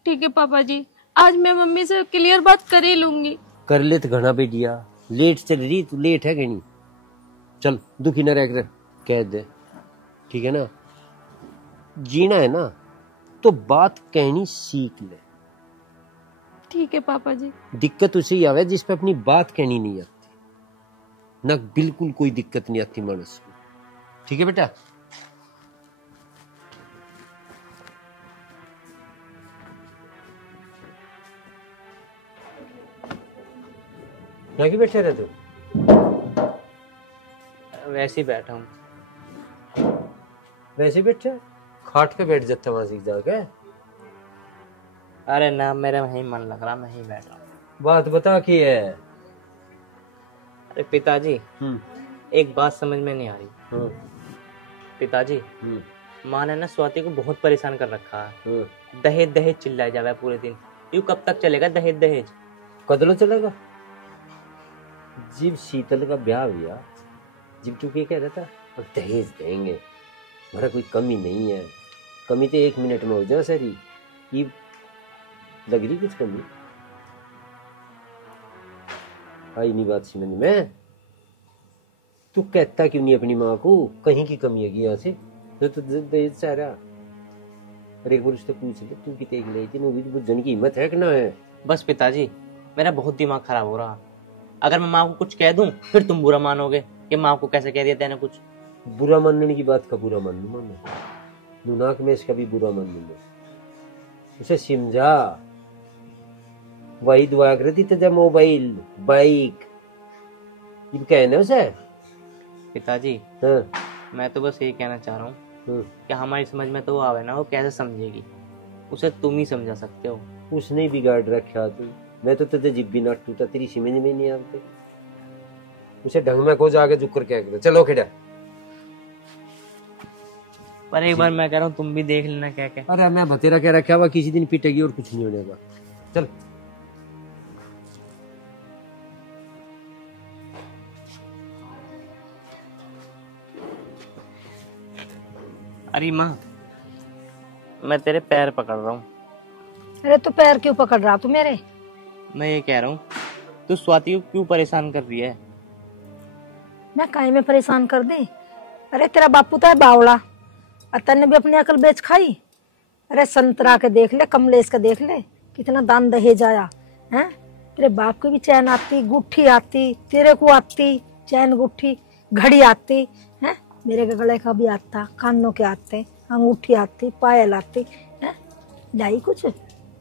ठीक है पापा जी, आज मैं मम्मी से क्लियर बात कर ही लूंगी। कर ले तो घना बेटिया, लेट चल रही तू, लेट है घनी। चल दुखी न रह कर कह दे, ठीक है ना? जीना है ना तो बात कहनी सीख ले। ठीक है पापा जी। दिक्कत उसे ही आवे जिस पे अपनी बात कहनी नहीं आती, ना बिल्कुल कोई दिक्कत नहीं आती मानस को। ठीक है बेटा? यहाँ की बैठे रहे तू? वैसे ही बैठा हूँ। वैसे बैठे? खाट पे बैठ जाता वहां सीख जाके। अरे ना, मेरा वहीं मन लग रहा, मैं वहीं बैठा हूँ। बात बता की है? अरे पिताजी, एक बात समझ में नहीं आ रही। पिताजी, माँ ने ना स्वाति को बहुत परेशान कर रखा है। दहेज दहेज चिल्लाया जा रहा है पूरे दिन। यूं कब तक चलेगा दहेज दहेज? कदलो चलेगा? जब शीतल का ब्याह हुआ, जब तू कह रहा था अब दहेज देंगे, हमारा कोई कमी नहीं है, कमी तो 1 मिनट में हो जाए सारी, ये लग रही कुछ कमी आई नहीं बात समझ में। तू कहता क्यों नहीं अपनी माँ को कहीं की कमी है यहाँ से जो तो दहेज चाह रहा? अरे एक बार उससे पूछ ले, तू कितने लाई थी, भी बुझने की हिम्मत है कि ना है? बस पिताजी, मेरा बहुत दिमाग खराब हो रहा। अगर मैं माँ को कुछ कह दूं फिर तुम बुरा मानोगे कि माँ को कैसे कह दिया तेने कुछ। बुरा मानने की बात का बुरा मान लूंगा मैं, नुनाक में इसका भी बुरा मान लूंगा। उसे समझा, वही दुआ करती तुझे मोबाइल बाइक ये कहना उसे। पिताजी, मैं तो बस यही कहना चाह रहा हूँ कि हमारी समझ में तो वो आवे ना, वो कैसे समझेगी। उसे तुम ही समझा सकते हो। उसने बिगाड़ रखा तू। मैं तो तुझे जिब भी ना टूटा, तेरी समझ में नहीं आते। उसे ढंग में को जाके जुकर क्या करे। चलो खिड़ा। पर एक बार मैं कह रहा हूँ तुम भी देख लेना क्या क्या। अरे मैं बतेरा क्या रखा हुआ, किसी दिन पिटेगी और कुछ नहीं होनेगा। चल। अरे माँ, मैं तेरे पैर पकड़ रहा हूँ। अरे तू पैर क्यों पकड़ रहा तू मेरे? मैं ये कह रहा हूँ तू स्वाति को क्यों परेशान कर रही है? मैं काहे में परेशान कर दी? अरे तेरा बापू तो है बावड़ा, और तन्ने भी अपनी अकल बेच खाई। अरे संतरा के देख ले, कमलेश के देख ले, कितना दान दहेज आया है। तेरे बाप की भी चैन आती, गुट्ठी आती, तेरे को आती चैन गुट्ठी, घड़ी आती है, मेरे गले का भी आता, कानों के आते, अंगूठी आती, पायल आती है। लाई कुछ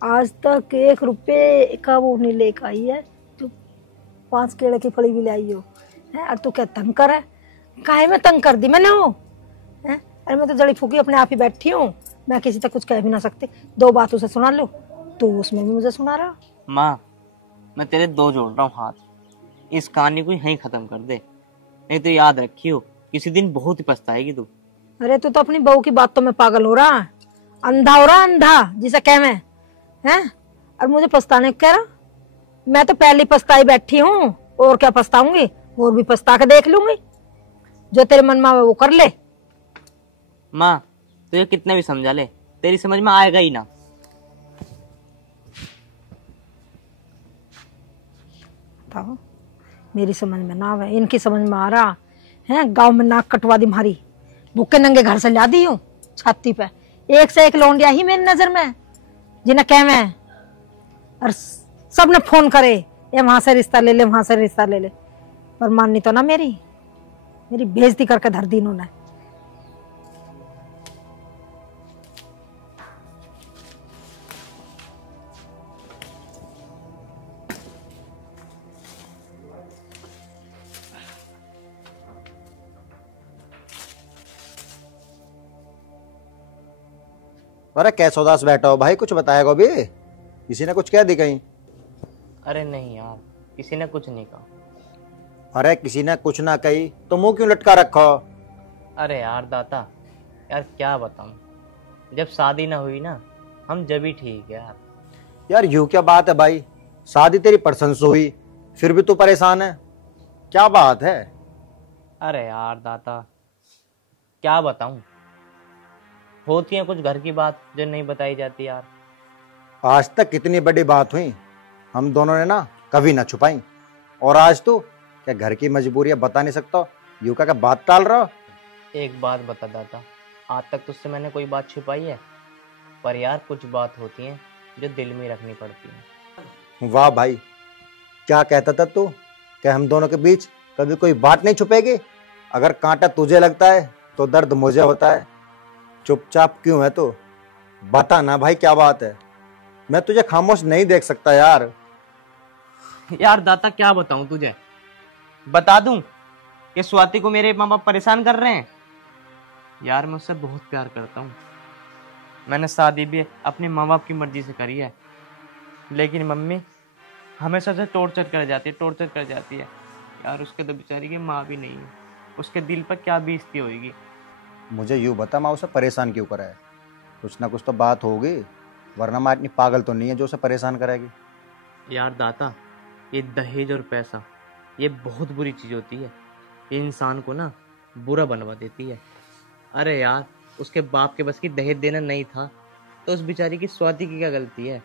आज तक 1 रुपये का वो नहीं लेकर आई है। तू 5 केले की फली भी लाई हो है, और तू क्या तंग कर है? काहे में तंग कर दी मैंने वो है? अरे मैं तो जड़ी फूकी अपने आप ही बैठी हूँ, मैं किसी तक कुछ कह भी ना सकती। 2 बात उसे सुना लो, तू उसमें भी मुझे सुना रहा। माँ, मैं तेरे 2 जोड़ रहा हूँ हाथ, इस कहानी को यहीं खत्म कर दे, नहीं तो याद रखियो किसी दिन बहुत ही पछताएगी तू। अरे तू तो अपनी बहू की बातों में पागल हो रहा है, अंधा हो रहा, अंधा जिसे कह में है। और मुझे पछताने को कह रहा? मैं तो पहले पछताई बैठी हूँ, और क्या पछताऊंगी? और भी पछता के देख लूंगी, जो तेरे मन में वो कर ले। माँ, तुझे कितने भी समझा ले, तेरी समझ में आएगा ही ना। बताओ, मेरी समझ में ना आवे, इनकी समझ में आ रहा है। गांव में नाक कटवा दी मारी, भूखे नंगे घर से ला दी हूँ छाती पे। 1 से 1 लौंडिया ही मेरी नजर में, जिन्हें कह में और सब ने फोन करे, ये वहां से रिश्ता ले ले, वहां से रिश्ता ले ले, पर माननी तो ना मेरी बेइज्जती करके धर दी इन्होंने। अरे कैसे उदास बैठा हो भाई, कुछ बताएगा भी? किसी ने कुछ कह दी कहीं? अरे नहीं यार, किसी ने कुछ नहीं कहा। अरे किसी ने कुछ ना कही तो मुंह क्यों लटका रखा? अरे यार दाता, यार क्या बताऊं, जब शादी ना हुई ना, हम जब ही ठीक है यार। यार यूं क्या बात है भाई, शादी तेरी प्रशंस हुई फिर भी तू परेशान है, क्या बात है? अरे यार दाता, क्या बताऊं, होती है कुछ घर की बात जो नहीं बताई जाती यार। आज तक कितनी बड़ी बात हुई, हम दोनों ने ना कभी ना छुपाई, और आज तू क्या घर की मजबूरियां बता नहीं सकता, यूं क्या बात टाल रहा? एक बात बता दाता, आज तक तुझसे मैंने कोई बात छुपाई है? पर यार कुछ बात होती है जो दिल में रखनी पड़ती है। वाह भाई, क्या कहता था तू कि हम दोनों के बीच कभी कोई बात नहीं छुपेगी? अगर कांटा तुझे लगता है तो दर्द मुझे होता है। चुपचाप क्यों है तू? बता ना भाई, क्या बात है? मैं तुझे खामोश नहीं देख सकता यार। यार दाता क्या बताऊं तुझे, बता दूं कि स्वाति को मेरे माँ बाप परेशान कर रहे हैं? यार मैं उससे बहुत प्यार करता हूँ, मैंने शादी भी अपने माँ बाप की मर्जी से करी है, लेकिन मम्मी हमेशा से टॉर्चर कर जाती है यार। उसके तो बेचारी की माँ भी नहीं है, उसके दिल पर क्या बीतती होगी। मुझे यूं बता, माँ उसे परेशान क्यों करा है? कुछ ना कुछ तो बात होगी, वरना माँ इतनी पागल तो नहीं है जो उसे परेशान करेगी। यार दाता, ये दहेज और पैसा ये बहुत बुरी चीज होती है, ये इंसान को ना बुरा बनवा देती है। अरे यार, उसके बाप के बस की दहेज देना नहीं था तो उस बेचारी की स्वाति की क्या गलती है?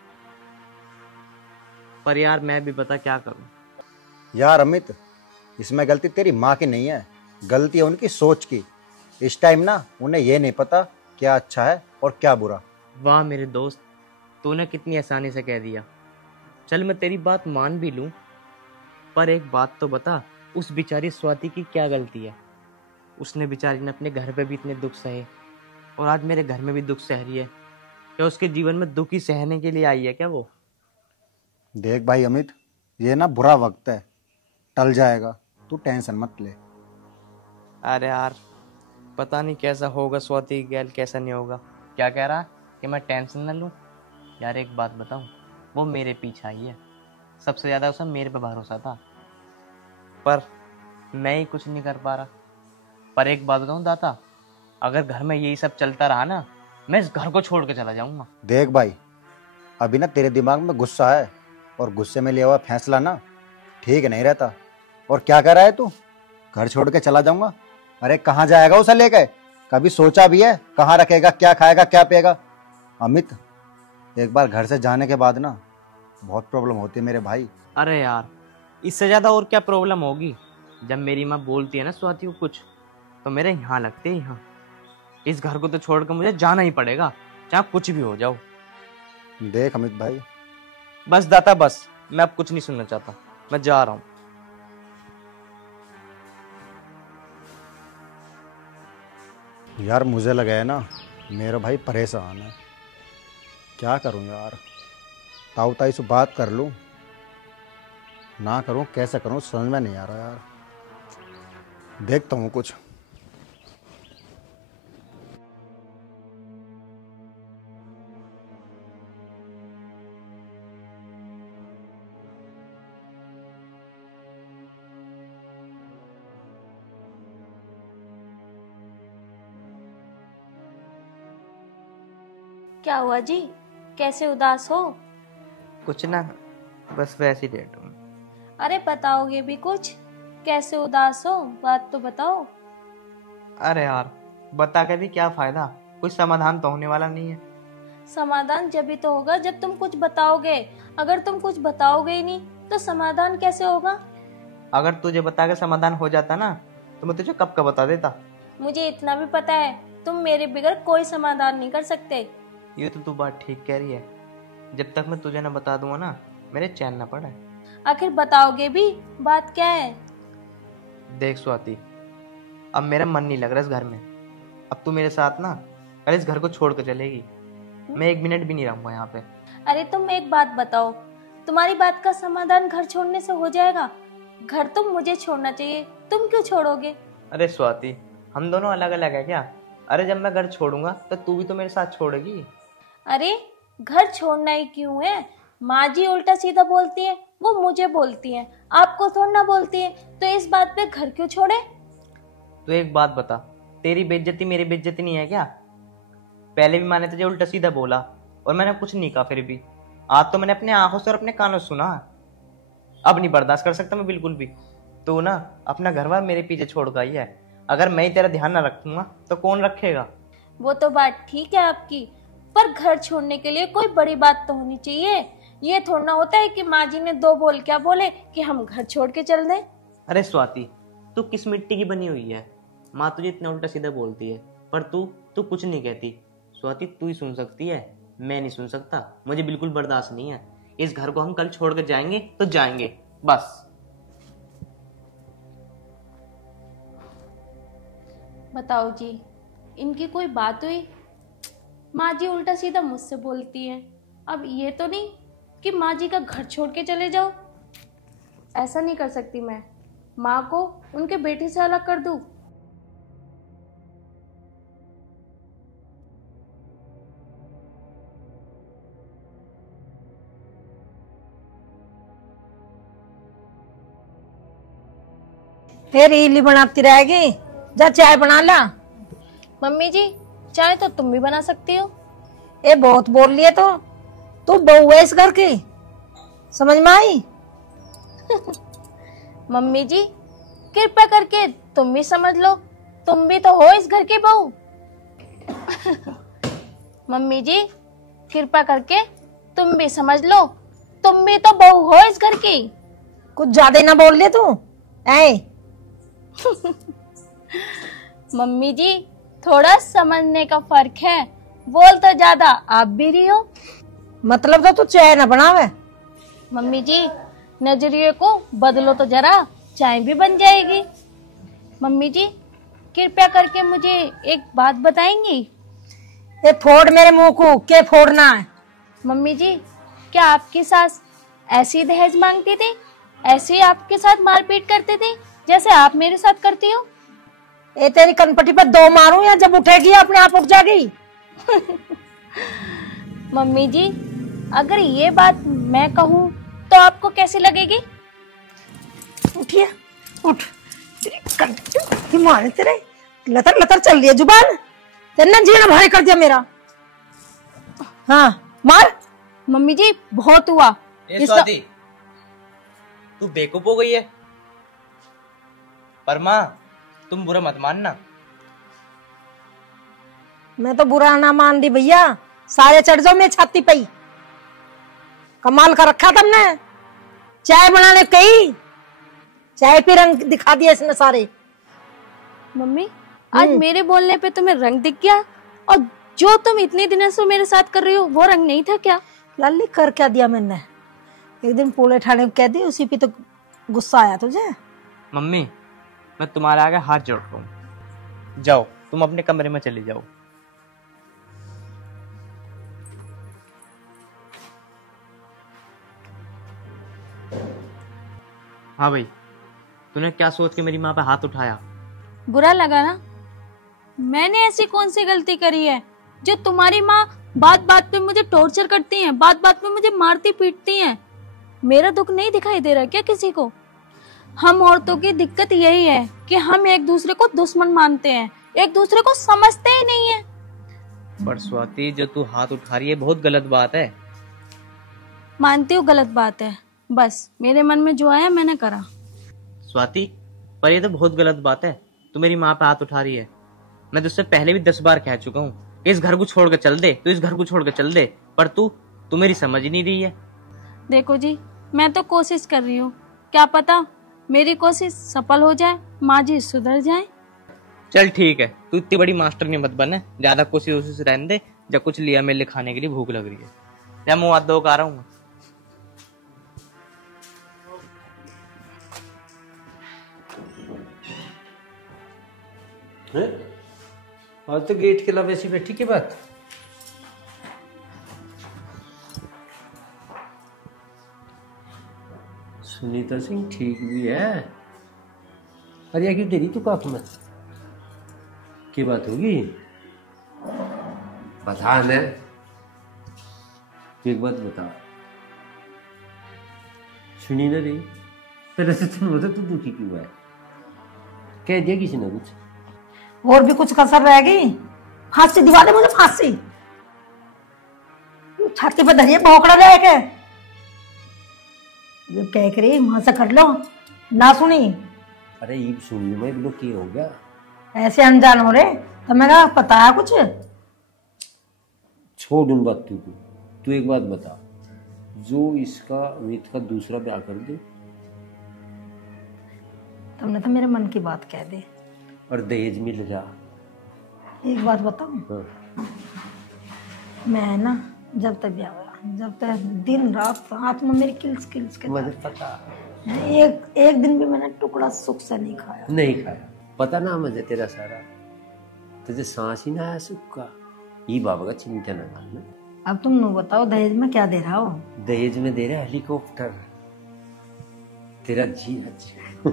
पर यार मैं भी बता क्या करूं। यार अमित, इसमें गलती तेरी माँ की नहीं है, गलती है उनकी सोच की। इस टाइम ना उन्हें ये नहीं पता क्या अच्छा है और क्या बुरा। वाह मेरे दोस्त, तूने कितनी आसानी से कह दिया। चल मैं तेरी बात मान भी लूं, पर एक बात तो बता, उस बेचारी स्वाति की क्या गलती है? उसने बेचारी ने अपने घर पे भी इतने दुख सहे, और आज मेरे घर में भी दुख सह रही है। क्या उसके जीवन में दुख ही सहने के लिए आई है क्या वो? देख भाई अमित, ये ना बुरा वक्त है, टल जाएगा, तू टेंशन मत ले। अरे यार, पता नहीं कैसा होगा स्वाति की गैल, कैसा नहीं होगा। क्या कह रहा कि मैं टेंशन न लूं? यार एक बात बताऊं, वो मेरे पीछे आई है, सबसे ज्यादा उसे मेरे पे भरोसा था, पर मैं ही कुछ नहीं कर पा रहा। पर एक बात बताऊं दाता, अगर घर में यही सब चलता रहा ना, मैं इस घर को छोड़ के चला जाऊंगा। देख भाई, अभी ना तेरे दिमाग में गुस्सा है, और गुस्से में लिया हुआ फैसला ना ठीक नहीं रहता। और क्या कर रहा है तू? घर छोड़ के चला जाऊंगा? अरे कहाँ जाएगा उसे लेके? कभी सोचा भी है कहाँ रखेगा, क्या खाएगा, क्या पिएगा? अमित, एक बार घर से जाने के बाद ना बहुत प्रॉब्लम होती है मेरे भाई। अरे यार, इससे ज्यादा और क्या प्रॉब्लम होगी? जब मेरी माँ बोलती है ना स्वाति को कुछ, तो मेरे यहाँ लगते हैं यहाँ। इस घर को तो छोड़कर मुझे जाना ही पड़ेगा, चाहे कुछ भी हो जाओ। देख अमित भाई, बस दाता बस, मैं अब कुछ नहीं सुनना चाहता, मैं जा रहा हूँ। यार मुझे लगा है ना मेरा भाई परेशान है, क्या करूं यार? ताऊ ताई से बात कर लूं ना करूं, कैसे करूं समझ में नहीं आ रहा यार। देखता हूं कुछ। क्या हुआ जी, कैसे उदास हो? कुछ ना, बस वैसे ही लेट हूँ। अरे बताओगे भी कुछ? कैसे उदास हो, बात तो बताओ। अरे यार, बता के भी क्या फायदा, कोई समाधान तो होने वाला नहीं है। समाधान जब भी तो होगा जब तुम कुछ बताओगे। अगर तुम कुछ बताओगे ही नहीं तो समाधान कैसे होगा? अगर तुझे बता के समाधान हो जाता ना, तो मैं तुझे कब का बता देता। मुझे इतना भी पता है, तुम मेरे बगैर कोई समाधान नहीं कर सकते। ये तो तू बात ठीक कह रही है, जब तक मैं तुझे ना बता दूंगा ना, मेरे चैन ना पड़े। आखिर बताओगे भी, बात क्या है? देख स्वाति, अब मेरा मन नहीं लग रहा इस घर में। अब तू मेरे साथ ना कल इस घर को छोड़ कर चलेगी, मैं एक मिनट भी नहीं रहूंगा यहाँ पे। अरे तुम एक बात बताओ, तुम्हारी बात का समाधान घर छोड़ने से हो जाएगा? घर तुम मुझे छोड़ना चाहिए, तुम क्यों छोड़ोगे? अरे स्वाति, हम दोनों अलग अलग है क्या? अरे जब मैं घर छोड़ूंगा तो तू भी तो मेरे साथ छोड़ेगी। अरे घर छोड़ना ही क्यों है? माँ जी उल्टा सीधा बोलती है, वो मुझे बोलती है, आपको थोड़ा ना बोलती है, तो इस बात पे घर क्यों छोड़े? तो एक बात बता, तेरी बेइज्जती मेरी बेइज्जती नहीं है क्या? पहले भी मैंने तुझे उल्टा सीधा बोला और मैंने कुछ नहीं कहा, फिर भी आज तो मैंने अपने आंखों से और अपने कानों से सुना। अब नहीं बर्दाश्त कर सकता मैं बिल्कुल भी। तो ना अपना घर बार मेरे पीछे छोड़ गई है, अगर मैं ही तेरा ध्यान ना रखूंगा तो कौन रखेगा? वो तो बात ठीक है आपकी, पर घर छोड़ने के लिए कोई बड़ी बात तो होनी चाहिए। ये थोड़ा होता है कि माँ जी ने दो बोल क्या बोले कि हम घर छोड़ के चल दें। अरे स्वाति, तू किस मिट्टी की बनी हुई है? माँ तुझे इतना उल्टा सीधा बोलती है, पर तू कुछ नहीं कहती। स्वाति, तू ही सुन सकती है, मैं नहीं सुन सकता। मुझे बिल्कुल बर्दाश्त नहीं है। इस घर को हम कल छोड़ कर जाएंगे तो जाएंगे, बस। बताओ जी, इनकी कोई बात हुई? माँ जी उल्टा सीधा मुझसे बोलती है। अब ये तो नहीं कि माँ जी का घर छोड़ के चले जाओ। ऐसा नहीं कर सकती मैं, माँ को उनके बेटे से अलग कर दूं। फिर इडली बनाती रहेगी, जा चाय बना ला। मम्मी जी, चाय तो तुम भी बना सकती हो। ये बहुत बोल लिए तो, तू बहू है इस घर की, समझ में आई? मम्मी जी, कृपया करके तुम भी समझ लो, तुम भी तो हो इस घर की बहू। मम्मी जी, कृपया करके तुम भी समझ लो, तुम भी तो बहू हो इस घर की। कुछ ज्यादा ना बोल ले तू, ऐ मम्मी जी, थोड़ा समझने का फर्क है, बोल तो ज्यादा आप भी रही हो। मतलब तो तू चाय ना बनावे। मम्मी जी, नजरिए को बदलो तो जरा, चाय भी बन जाएगी। मम्मी जी, कृपया करके मुझे एक बात बताएंगी? ये फोड़ मेरे मुंह को, क्या फोड़ना है? मम्मी जी, क्या आपकी सास ऐसी दहेज मांगती थी, ऐसे ही आपके साथ मारपीट करती थी जैसे आप मेरे साथ करती हो? ये तेरी कनपट्टी पर दो मारूं या जब उठेगी अपने आप उठ जाएगी? मम्मी जी, अगर ये बात मैं कहूँ तो आपको कैसी लगेगी? उठिए, उठ। मारे तेरे लतर लतर चल रही है जुबान, तेरे ना जीना भारी कर दिया मेरा। हाँ मार। मम्मी जी बहुत हुआ। स्वाति, तू बेवकूफ हो गई है। पर माँ तुम बुरा मत मानना। मैं तो बुरा ना मान दी भैया, सारे चढ़ जाओ मेरी छाती पे। कमाल का रखा तुमने, चाय बनाने कही, चाय पे रंग दिखा दिया इसने सारे। मम्मी आज मेरे बोलने पे तुम्हें रंग दिख गया, और जो तुम इतने दिनों से मेरे साथ कर रही हो वो रंग नहीं था क्या? लाली कर क्या दिया मैंने, एक दिन पूरे ठाणे कह दी, उसी पे तो गुस्सा आया तुझे। मम्मी मैं तुम्हारे आगे हाथ जोड़ रहा हूँ, जाओ तुम अपने कमरे में चली जाओ। हाँ भाई, तूने क्या सोच के मेरी माँ पे हाथ उठाया? बुरा लगा ना? मैंने ऐसी कौन सी गलती करी है जो तुम्हारी माँ बात बात पे मुझे टॉर्चर करती हैं, बात बात पे मुझे मारती पीटती हैं? मेरा दुख नहीं दिखाई दे रहा क्या किसी को? हम औरतों की दिक्कत यही है कि हम एक दूसरे को दुश्मन मानते हैं, एक दूसरे को समझते ही नहीं है। पर स्वाति जो तू हाथ उठा रही है बहुत गलत बात है। मानती हूँ गलत बात है, बस मेरे मन में जो आया मैंने करा। स्वाति पर ये तो बहुत गलत बात है, तू मेरी माँ पे हाथ उठा रही है। मैं तुझसे पहले भी 10 बार कह चुका हूँ इस घर को छोड़ कर चल दे, तू इस घर को छोड़ कर चल दे, पर तू मेरी समझ ही नहीं रही है। देखो जी, मैं तो कोशिश कर रही हूँ, क्या पता मेरी कोशिश सफल हो जाए, माँ जी सुधर जाए। चल ठीक है, तू इतनी बड़ी मास्टर नहीं मत बने, ज्यादा कोशिश रहने दे। जब कुछ लिया मेरे लिए खाने के लिए भूख लग रही है, या मुँह हाथ धो के आ रहा हूँ। आज तो गेट के अलावा ऐसी बैठी की बात। सुनीता सिंह ठीक भी है। अरे यार क्यों तेरी तो काफ में की बात होगी? पता न, एक बात बता, सुनी ना रही तेरे से, तुम बता तू दुखी क्यों है? कह दिया किसी ने कुछ? और भी कुछ कसर रह गई? फांसी दिवा दे मुझे, फांसी। छाती पर धरिए भौकड़ा रह के जब कह रही वहां से कर लो ना सुनी। अरे ये सुनने में भी लोग क्या हो गया? ऐसे अनजान हो रहे तो मेरा पता है कुछ? छोड़ उन बातों को, तू एक बात बता, जो इसका अमित का दूसरा ब्याह कर दे? तुमने तो मेरे मन की बात कह दी। और दहेज मिल जा। एक बात बताऊं? हाँ। मैं ना जब तक ब्याह हुआ, जब तक दिन रात हाथ में मेरी किल्स के मुझे पता, एक दिन भी मैंने टुकड़ा सुख से नहीं खाया। नहीं खाया, पता ना मुझे तेरा सारा, तुझे सांस ही ना आया सुख का। ये बाबा का चिंता न करना। अब तुम नो बताओ दहेज में क्या दे रहा हो? दहेज में दे रहा हेलीकॉप्टर, तेरा जी अच्छा।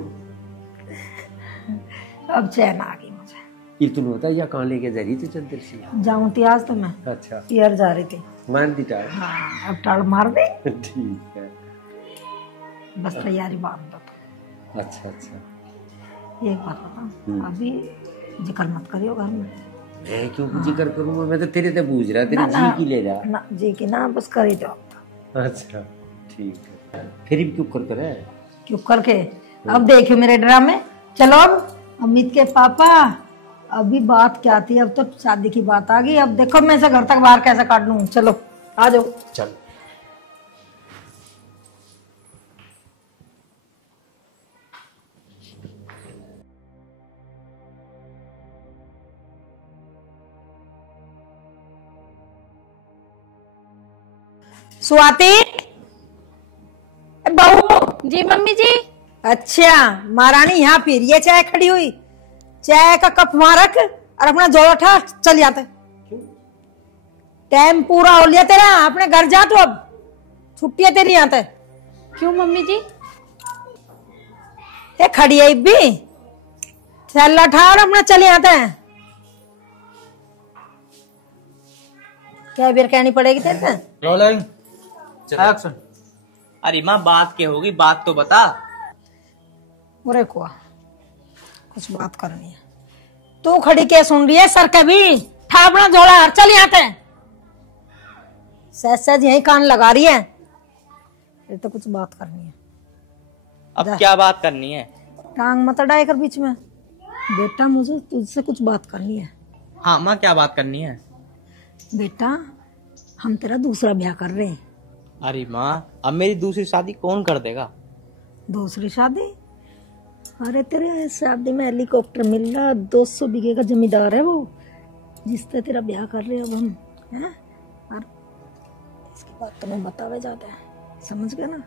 अब चैन आ गई मुझे। ये तूने बता या कहाँ लेके जा रही थी चंद्र से? जाऊं थी आज तो मैं। अच्छा यार जा रही थी। मान दी टाल? हाँ, अब टाल मार दे। ठीक है, बस तैयारी बांध दो तुम। अच्छा अच्छा। एक बात बताओ, अभी जिक्र मत करियो घर में। मैं क्यों जिक्र करूंगा? मैं तो तेरे से पूछ रहा, तेरी जी की ले रहा। ना जी की ना, बस कर ही दो। अच्छा ठीक है, फिर भी क्यों कर है? क्यों करके? अब देखियो मेरे ड्रामे। चलो अब अमित के पापा, अभी बात क्या थी, अब तो शादी की बात आ गई। अब देखो मैं से घर तक बाहर कैसे काट लूं। चलो आ जाओ। चल। स्वाति, बहू। जी मम्मी जी। अच्छा महारानी यहाँ पी रही है चाय खड़ी हुई। चाय का कप वहां रख और अपना जोड़ा उठा, चल जाते। टाइम पूरा हो लिया तेरा, अपने घर जा तू, अब छुट्टी है तेरी यहाँ तक। क्यों मम्मी जी? ये खड़ी है भी, चल उठा और अपना चले आते हैं। क्या बेर कहनी पड़ेगी तेरे से? एक्शन। अरे माँ बात क्या होगी, बात तो बता। अरे कुआ कुछ बात करनी है। तू खड़ी क्या सुन रही है? सर कभी ठापना झोला हर चल यहाँ पे। सहज यही कान लगा रही है। ये तो कुछ बात करनी है। अब क्या बात करनी है? टांग मत अड़ाए कर बीच में। बेटा मुझे तुझसे कुछ बात करनी है। हाँ माँ क्या बात करनी है? बेटा हम तेरा दूसरा ब्याह कर रहे हैं। अरे माँ अब मेरी दूसरी शादी कौन कर देगा? दूसरी शादी? अरे तेरे शादी में हेलीकॉप्टर मिल रहा, 200 बीघे का जमींदार है वो, जिससे तेरा ब्याह कर रहे हैं अब हम हैं। और इसकी बात तुम्हें बतावे जाता है, समझ गया ना?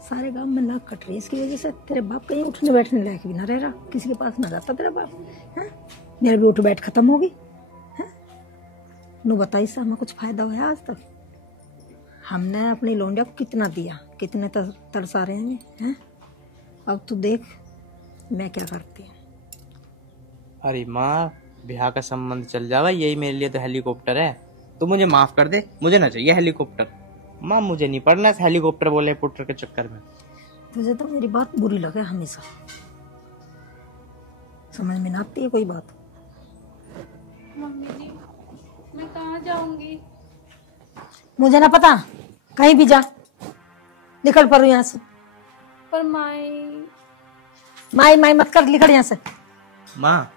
सारे गांव में नाक कट रही है इसकी वजह से। तेरे बाप कहीं उठने बैठने लायक भी ना रह रहा, किसी के पास ना जाता तेरा बाप है। मेरा भी उठ बैठ खत्म होगी है। नु बताइए सा हमें कुछ फायदा हुआ आज तक? हमने अपनी लौंडिया को कितना दिया, कितने तरसा रहे हैं। अब तू देख मैं क्या करती हूँ। अरे माँ ब्याह का संबंध चल जाएगा, यही मेरे लिए तो हेलीकॉप्टर है। तो मुझे माफ कर दे, मुझे ना चाहिए हेलीकॉप्टर। माँ मुझे नहीं पढ़ना इस हेलीकॉप्टर बोले पुटर के चक्कर में। तुझे तो मेरी बात बुरी लगे हमेशा, समझ में ना आती है कोई बात। मम्मी जी मैं कहाँ जाऊंगी? मुझे ना पता, कहीं भी जा, निकल पड़ो यहाँ से। पर माई माई मत कर, निकल यहाँ से। माँ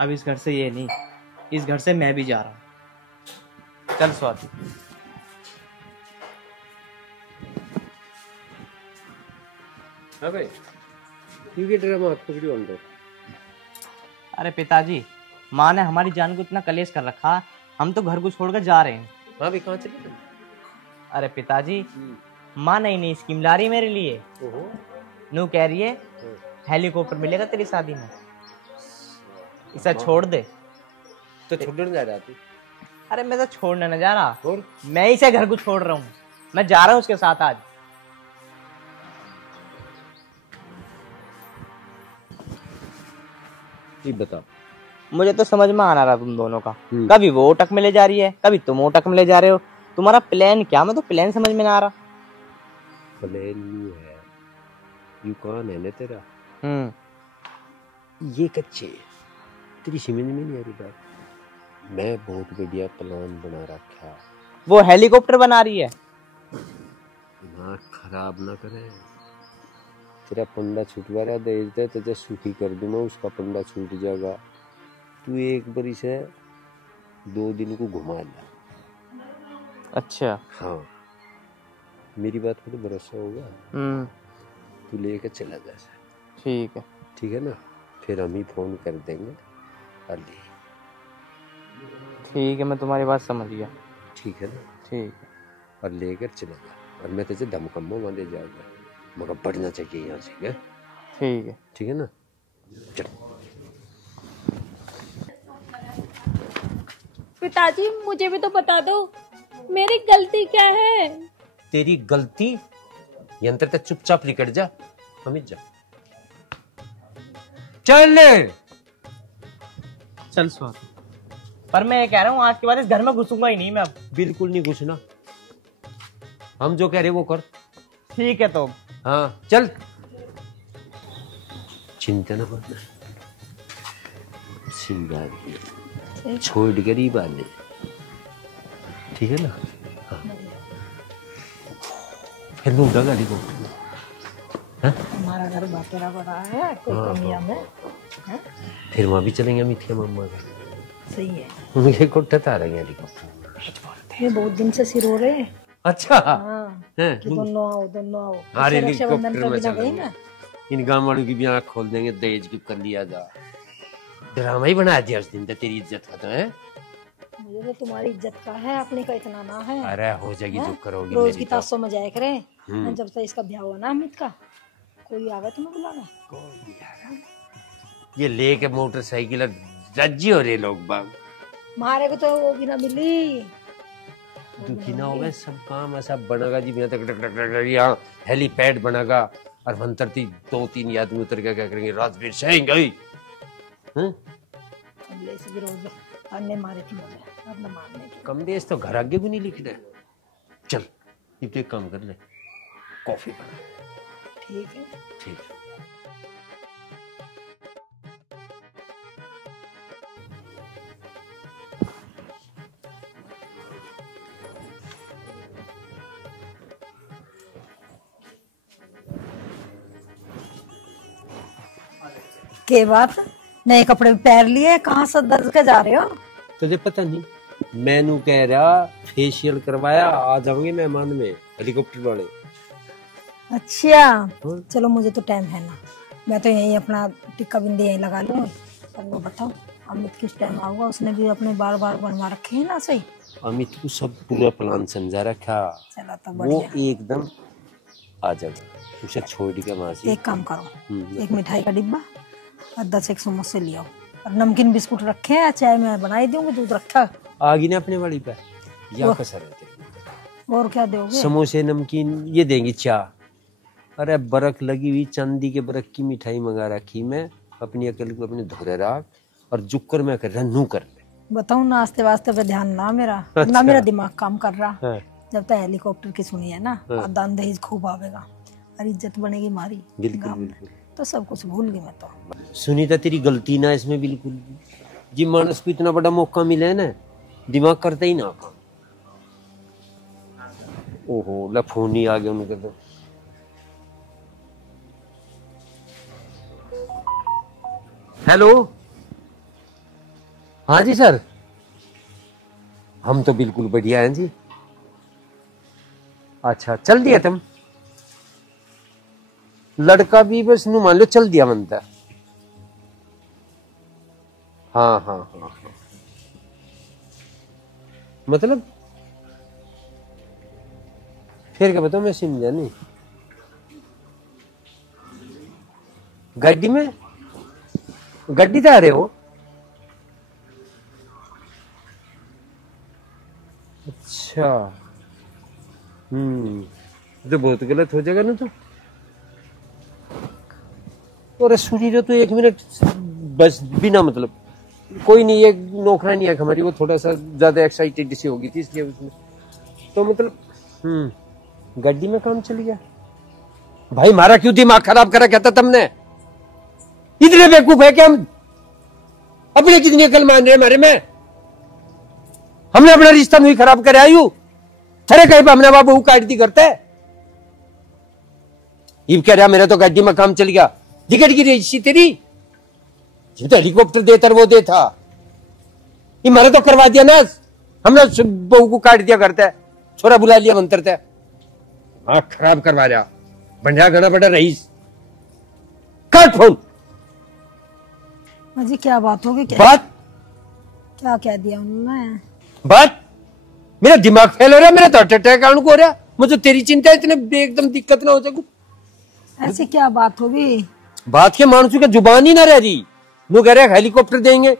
अब इस घर से ये नहीं, इस घर से मैं भी जा रहा हूँ। चल स्वाति। हाँ भाई क्यों ड्रामा पकड़ी ऑन दो। अरे पिताजी माँ ने हमारी जान को इतना कलेश कर रखा, हम तो घर को छोड़कर जा रहे हैं। हाँ भी कहाँ चले? अरे पिताजी माँ नई नई स्कीम ला रही मेरे लिए। नू कह रही है हेलीकॉप्टर मिलेगा तेरी शादी में, इसे छोड़ दे। तो छोड़ने जा रहा तू? अरे मैं तो छोड़ने न जा रहा, और मैं इसे घर को छोड़ रहा हूँ। मैं जा रहा हूँ उसके साथ आज। बता, मुझे तो समझ में आना रहा तुम दोनों का। कभी वो ओटक में ले जा रही है, कभी तुम ओटक में ले जा रहे हो। तुम्हारा प्लान क्या? मैं तो प्लान समझ में ना आ रहा। प्लान यू है, यू कौन है ना तेरा? ये कच्चे तेरी समझ में नहीं आ रही बात। मैं बहुत बढ़िया प्लान बना रखा। वो हेलीकॉप्टर बना रही है। दिमाग खराब ना करे। तेरा पंडा छुटवा रहा दहेज दे तुझे सुखी कर दूंगा, उसका पंडा छूट जाएगा। तू एक बारी से 2 दिन को घुमा ला। अच्छा हाँ मेरी बात पर तो भरोसा होगा। तू लेकर चला जा। ठीक है। ठीक है ना? फिर हम ही फोन कर देंगे। अली ठीक है, मैं तुम्हारी बात समझ गया। ठीक है ना? ठीक है। और लेकर चला जा, और मैं तुझे धमकम्बो वाले जाऊंगा, मगर बढ़ना चाहिए यहाँ से। ठीक है। ठीक है ना? चल। पिताजी मुझे भी तो बता दो मेरी गलती क्या है? तेरी गलती यंत्र तक चुपचाप निकट जा। अमित जा, चल चल स्वाति। पर मैं ये कह रहा हूँ आज के बाद इस घर में घुसूंगा ही नहीं मैं अब। बिल्कुल नहीं घुसना, हम जो कह रहे वो कर। ठीक है तो। हाँ चल, चिंता न करना। सिंगार छोड़ गरीब आने, ठीक है ना? हाँ। फिर लूटा गाड़ी को। हमारा घर बातेरा बड़ा है, कोई कमी हमें। फिर वहां भी चलेंगे मिठिया मम्मा का। सही है। उनके कोठे तारेंगे हेलीकॉप्टर। ये बहुत दिन से सिर हो रहे हैं। अच्छा हाँ, कि दोनों आओ दोनों आओ। अरे रक्षाबंधन हेलीकॉप्टर का में भी ना चल गई ना। इन गांव वालों की भी आँख खोल देंगे, दहेज की कर लिया जा। ड्रामा ही बना दिया उस दिन तो तेरी इज्जत का। तो है मुझे तो तुम्हारी इज्जत का है, अपने का इतना ना है। अरे हो जाएगी जो करोगी। रोज की 700 में जाया करे। जब से इसका ब्याह हुआ ना अमित का, कोई आवे तुम्हें बुलाना? ये लेके मोटरसाइकिल रज्जी हो रहे लोग बाग। मारे को तो वो भी ना मिली। दुखी ना होगा, सब काम ऐसा बनेगा जी। यहाँ तक यहाँ हेलीपैड बनेगा और मंत्रती 2-3 आदमी उतर के क्या करेंगे, राजवीर सिंह गई। मारे थी मुझे, अब न मारने की। कम देश तो घर आगे भी नहीं लिखना है। चल ये तो एक काम कर ले, कॉफी बना। ठीक है। ठीक है। के बात, नए कपड़े पहन लिए, कहाँ से दर्ज के जा रहे हो? तुझे पता नहीं, मैनू कह रहा फेशियल करवाया, आ जाओगे मेहमान में हेलीकॉप्टर वाले। अच्छा चलो, मुझे तो टाइम है ना, मैं तो यहीं अपना टिक्का बिंदी यहीं लगा लूंगी। और वो बताओ अमित किस टाइम आऊगा? उसने भी अपने बार बार बनवा रखे हैं ना सही। अमित को सब पूरा प्लान समझा रखा, चला तो वो बढ़िया। एकदम आ जाएगा, उसे छोड़ के वहां से। एक काम करो, एक मिठाई का डिब्बा और 10 एक समोसे ले आओ, और नमकीन बिस्कुट रखे हैं, चाय मैं बनाई दूंगी, दूध रखा। आगी ना अपने वाली पे या कसर रहते। और क्या दोगे? समोसे नमकीन ये देंगी, चाय। अरे बरक लगी हुई चांदी के बरक की मिठाई मंगा रखी मैं, अपनी अकल को अपने धोरे राख और जुक्कर में कर रहा कर ले। बताऊं, नाश्ते वास्ते पे ध्यान ना मेरा, अच्छा। ना मेरा दिमाग काम कर रहा हाँ। जब तक हेलीकॉप्टर की सुनी है ना, हाँ। और दान दहेज खूब आवेगा और इज्जत बनेगी मारी बिल्कुल गाँव में। बिल्कुल। तो सब कुछ भूल गई मैं तो। सुनीता तेरी गलती ना इसमें बिल्कुल भी। जी मानस को इतना बड़ा मौका मिला है ना, दिमाग करता ही ना काम। ओहो ला फोन ही आ गया उनके तो। हेलो, हाँ जी सर, हम तो बिल्कुल बढ़िया हैं जी। अच्छा चल दिया तुम? लड़का भी बस नू मान लो चल दिया मनता। हाँ हाँ हाँ हाँ, मतलब फिर क्या बताऊं, मैं समझा नहीं। गड्डी तो आ रहे हो? अच्छा, तो बहुत गलत हो जाएगा ना तो। और सुनी जो तो 1 मिनट बस, बिना मतलब कोई नहीं, एक नौकरानी है हमारी, वो थोड़ा सा ज्यादा एक्साइटेड सी हो गई थी इसलिए उसमें तो मतलब गड्डी में काम चल गया। भाई मारा क्यों दिमाग खराब करा कहता तुमने? इतने बेवकूफ है कि हम अपनी कितनी अकल मान रहे हमारे में? हमने अपना रिश्ता नहीं खराब करे आयु, थरे कहीं पर हमने बाबू काट दी करते। ये कह रहा मेरा तो गड्डी में काम चल गया, टिकट की रही तेरी, ये तो हेलीकॉप्टर देता वो देता, ये मारे तो करवा दिया ना, हमने बहू को काट दिया करता है, छोरा बुला लिया मंत्रता है, आंख खराब करवा रहा, बढ़िया घना बड़ा रईस। काट फोन। जी क्या बात होगी? क्या बात क्या कह दिया उन्होंने? बात मेरा दिमाग फेल हो रहा है, मेरा तो हार्ट अटैक आने को हो रहा है, मुझे तेरी चिंता है, इतने एकदम दिक्कत ना हो जाए। ऐसी क्या बात होगी? बात के मानसू का जुबान ही ना रह रही। वो कह रहे हेलीकॉप्टर देंगे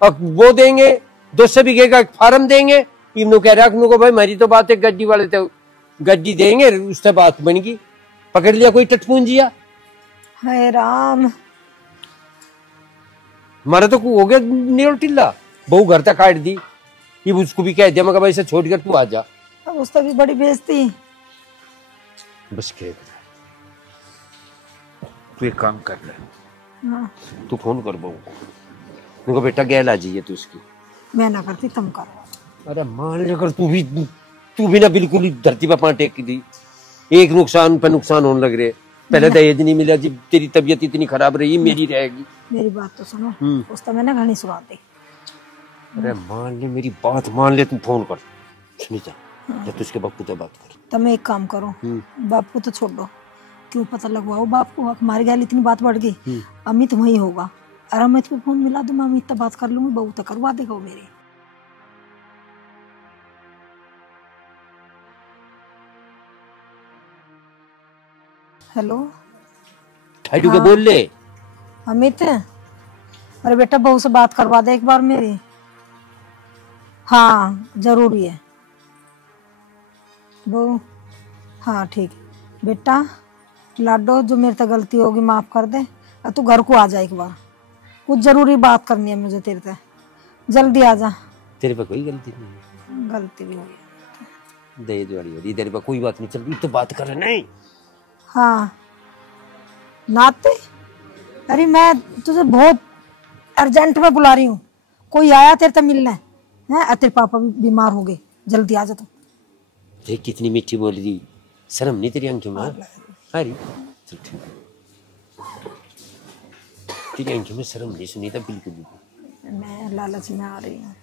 और वो देंगे 200 बीघे का फार्म देंगे, इन्हों कह रहा को भाई मेरी तो बात है, गड्डी वाले तो गड्डी देंगे, उससे बात बन गई, पकड़ लिया कोई टटपूंजिया। हाय राम, हमारा तो हो गया नील टिल्ला, बहू घर तक काट दी, ये उसको भी कह दिया मगर भाई से छोड़कर तू आ जा। अब उसका भी बड़ी बेइज्जती। बस कह तू एक काम कर ले, हाँ। तू फोन कर बहू को, उनको बेटा गैल आ जाइए तू उसकी। मैं ना करती, तुम करो। अरे मान लिया कर, तू भी ना बिल्कुल ही धरती पर पांव टेक की दी, एक नुकसान पे नुकसान होने लग रहे। पहले दहेज नहीं मिला जी, तेरी तबीयत इतनी खराब रही, मेरी रहेगी। मेरी बात तो सुनो, उसका मैंने घनी सुना दी। अरे मान ले मेरी बात मान ले, तू फोन कर सुनीता, जब तुझके बापू से बात कर। तुम एक काम करो, बाप को तो छोड़ दो, क्यों पता लगवाओ बाप को, हमारे घर इतनी बात बढ़ गई। अमित वही होगा, और अमित को फोन मिला दो, मैं अमित तक बात कर लूंगी, बहू तक करवा देगा वो मेरी। हेलो, ठाडू के बोल ले। अमित, अरे बेटा बहू से बात करवा दे एक बार मेरी। हाँ जरूरी है बहू। हाँ ठीक है बेटा, लाडो जो मेरे से गलती होगी माफ कर दे, और तू घर को आ जा एक बार, कुछ जरूरी बात करनी है मुझे तेरे से, जल्दी आ जा। तेरे पे कोई गलती नहीं है। गलती भी हुई, दहेज वाली इधर बा, कोई बात नहीं, चल तो बात कर रहे नहीं। हाँ नाते, अरे मैं तुझे बहुत अर्जेंट में बुला रही हूँ, कोई आया तेरे से मिलना है, तेरे पापा भी बीमार हो गए, जल्दी आ जा तुम। देख कितनी मीठी बोल रही, शर्म नहीं तेरी आंखों में? अरे चल ठीक है, तेरी आंखों में शर्म नहीं सुनी था बिल्कुल भी। मैं लालच में आ रही हूँ।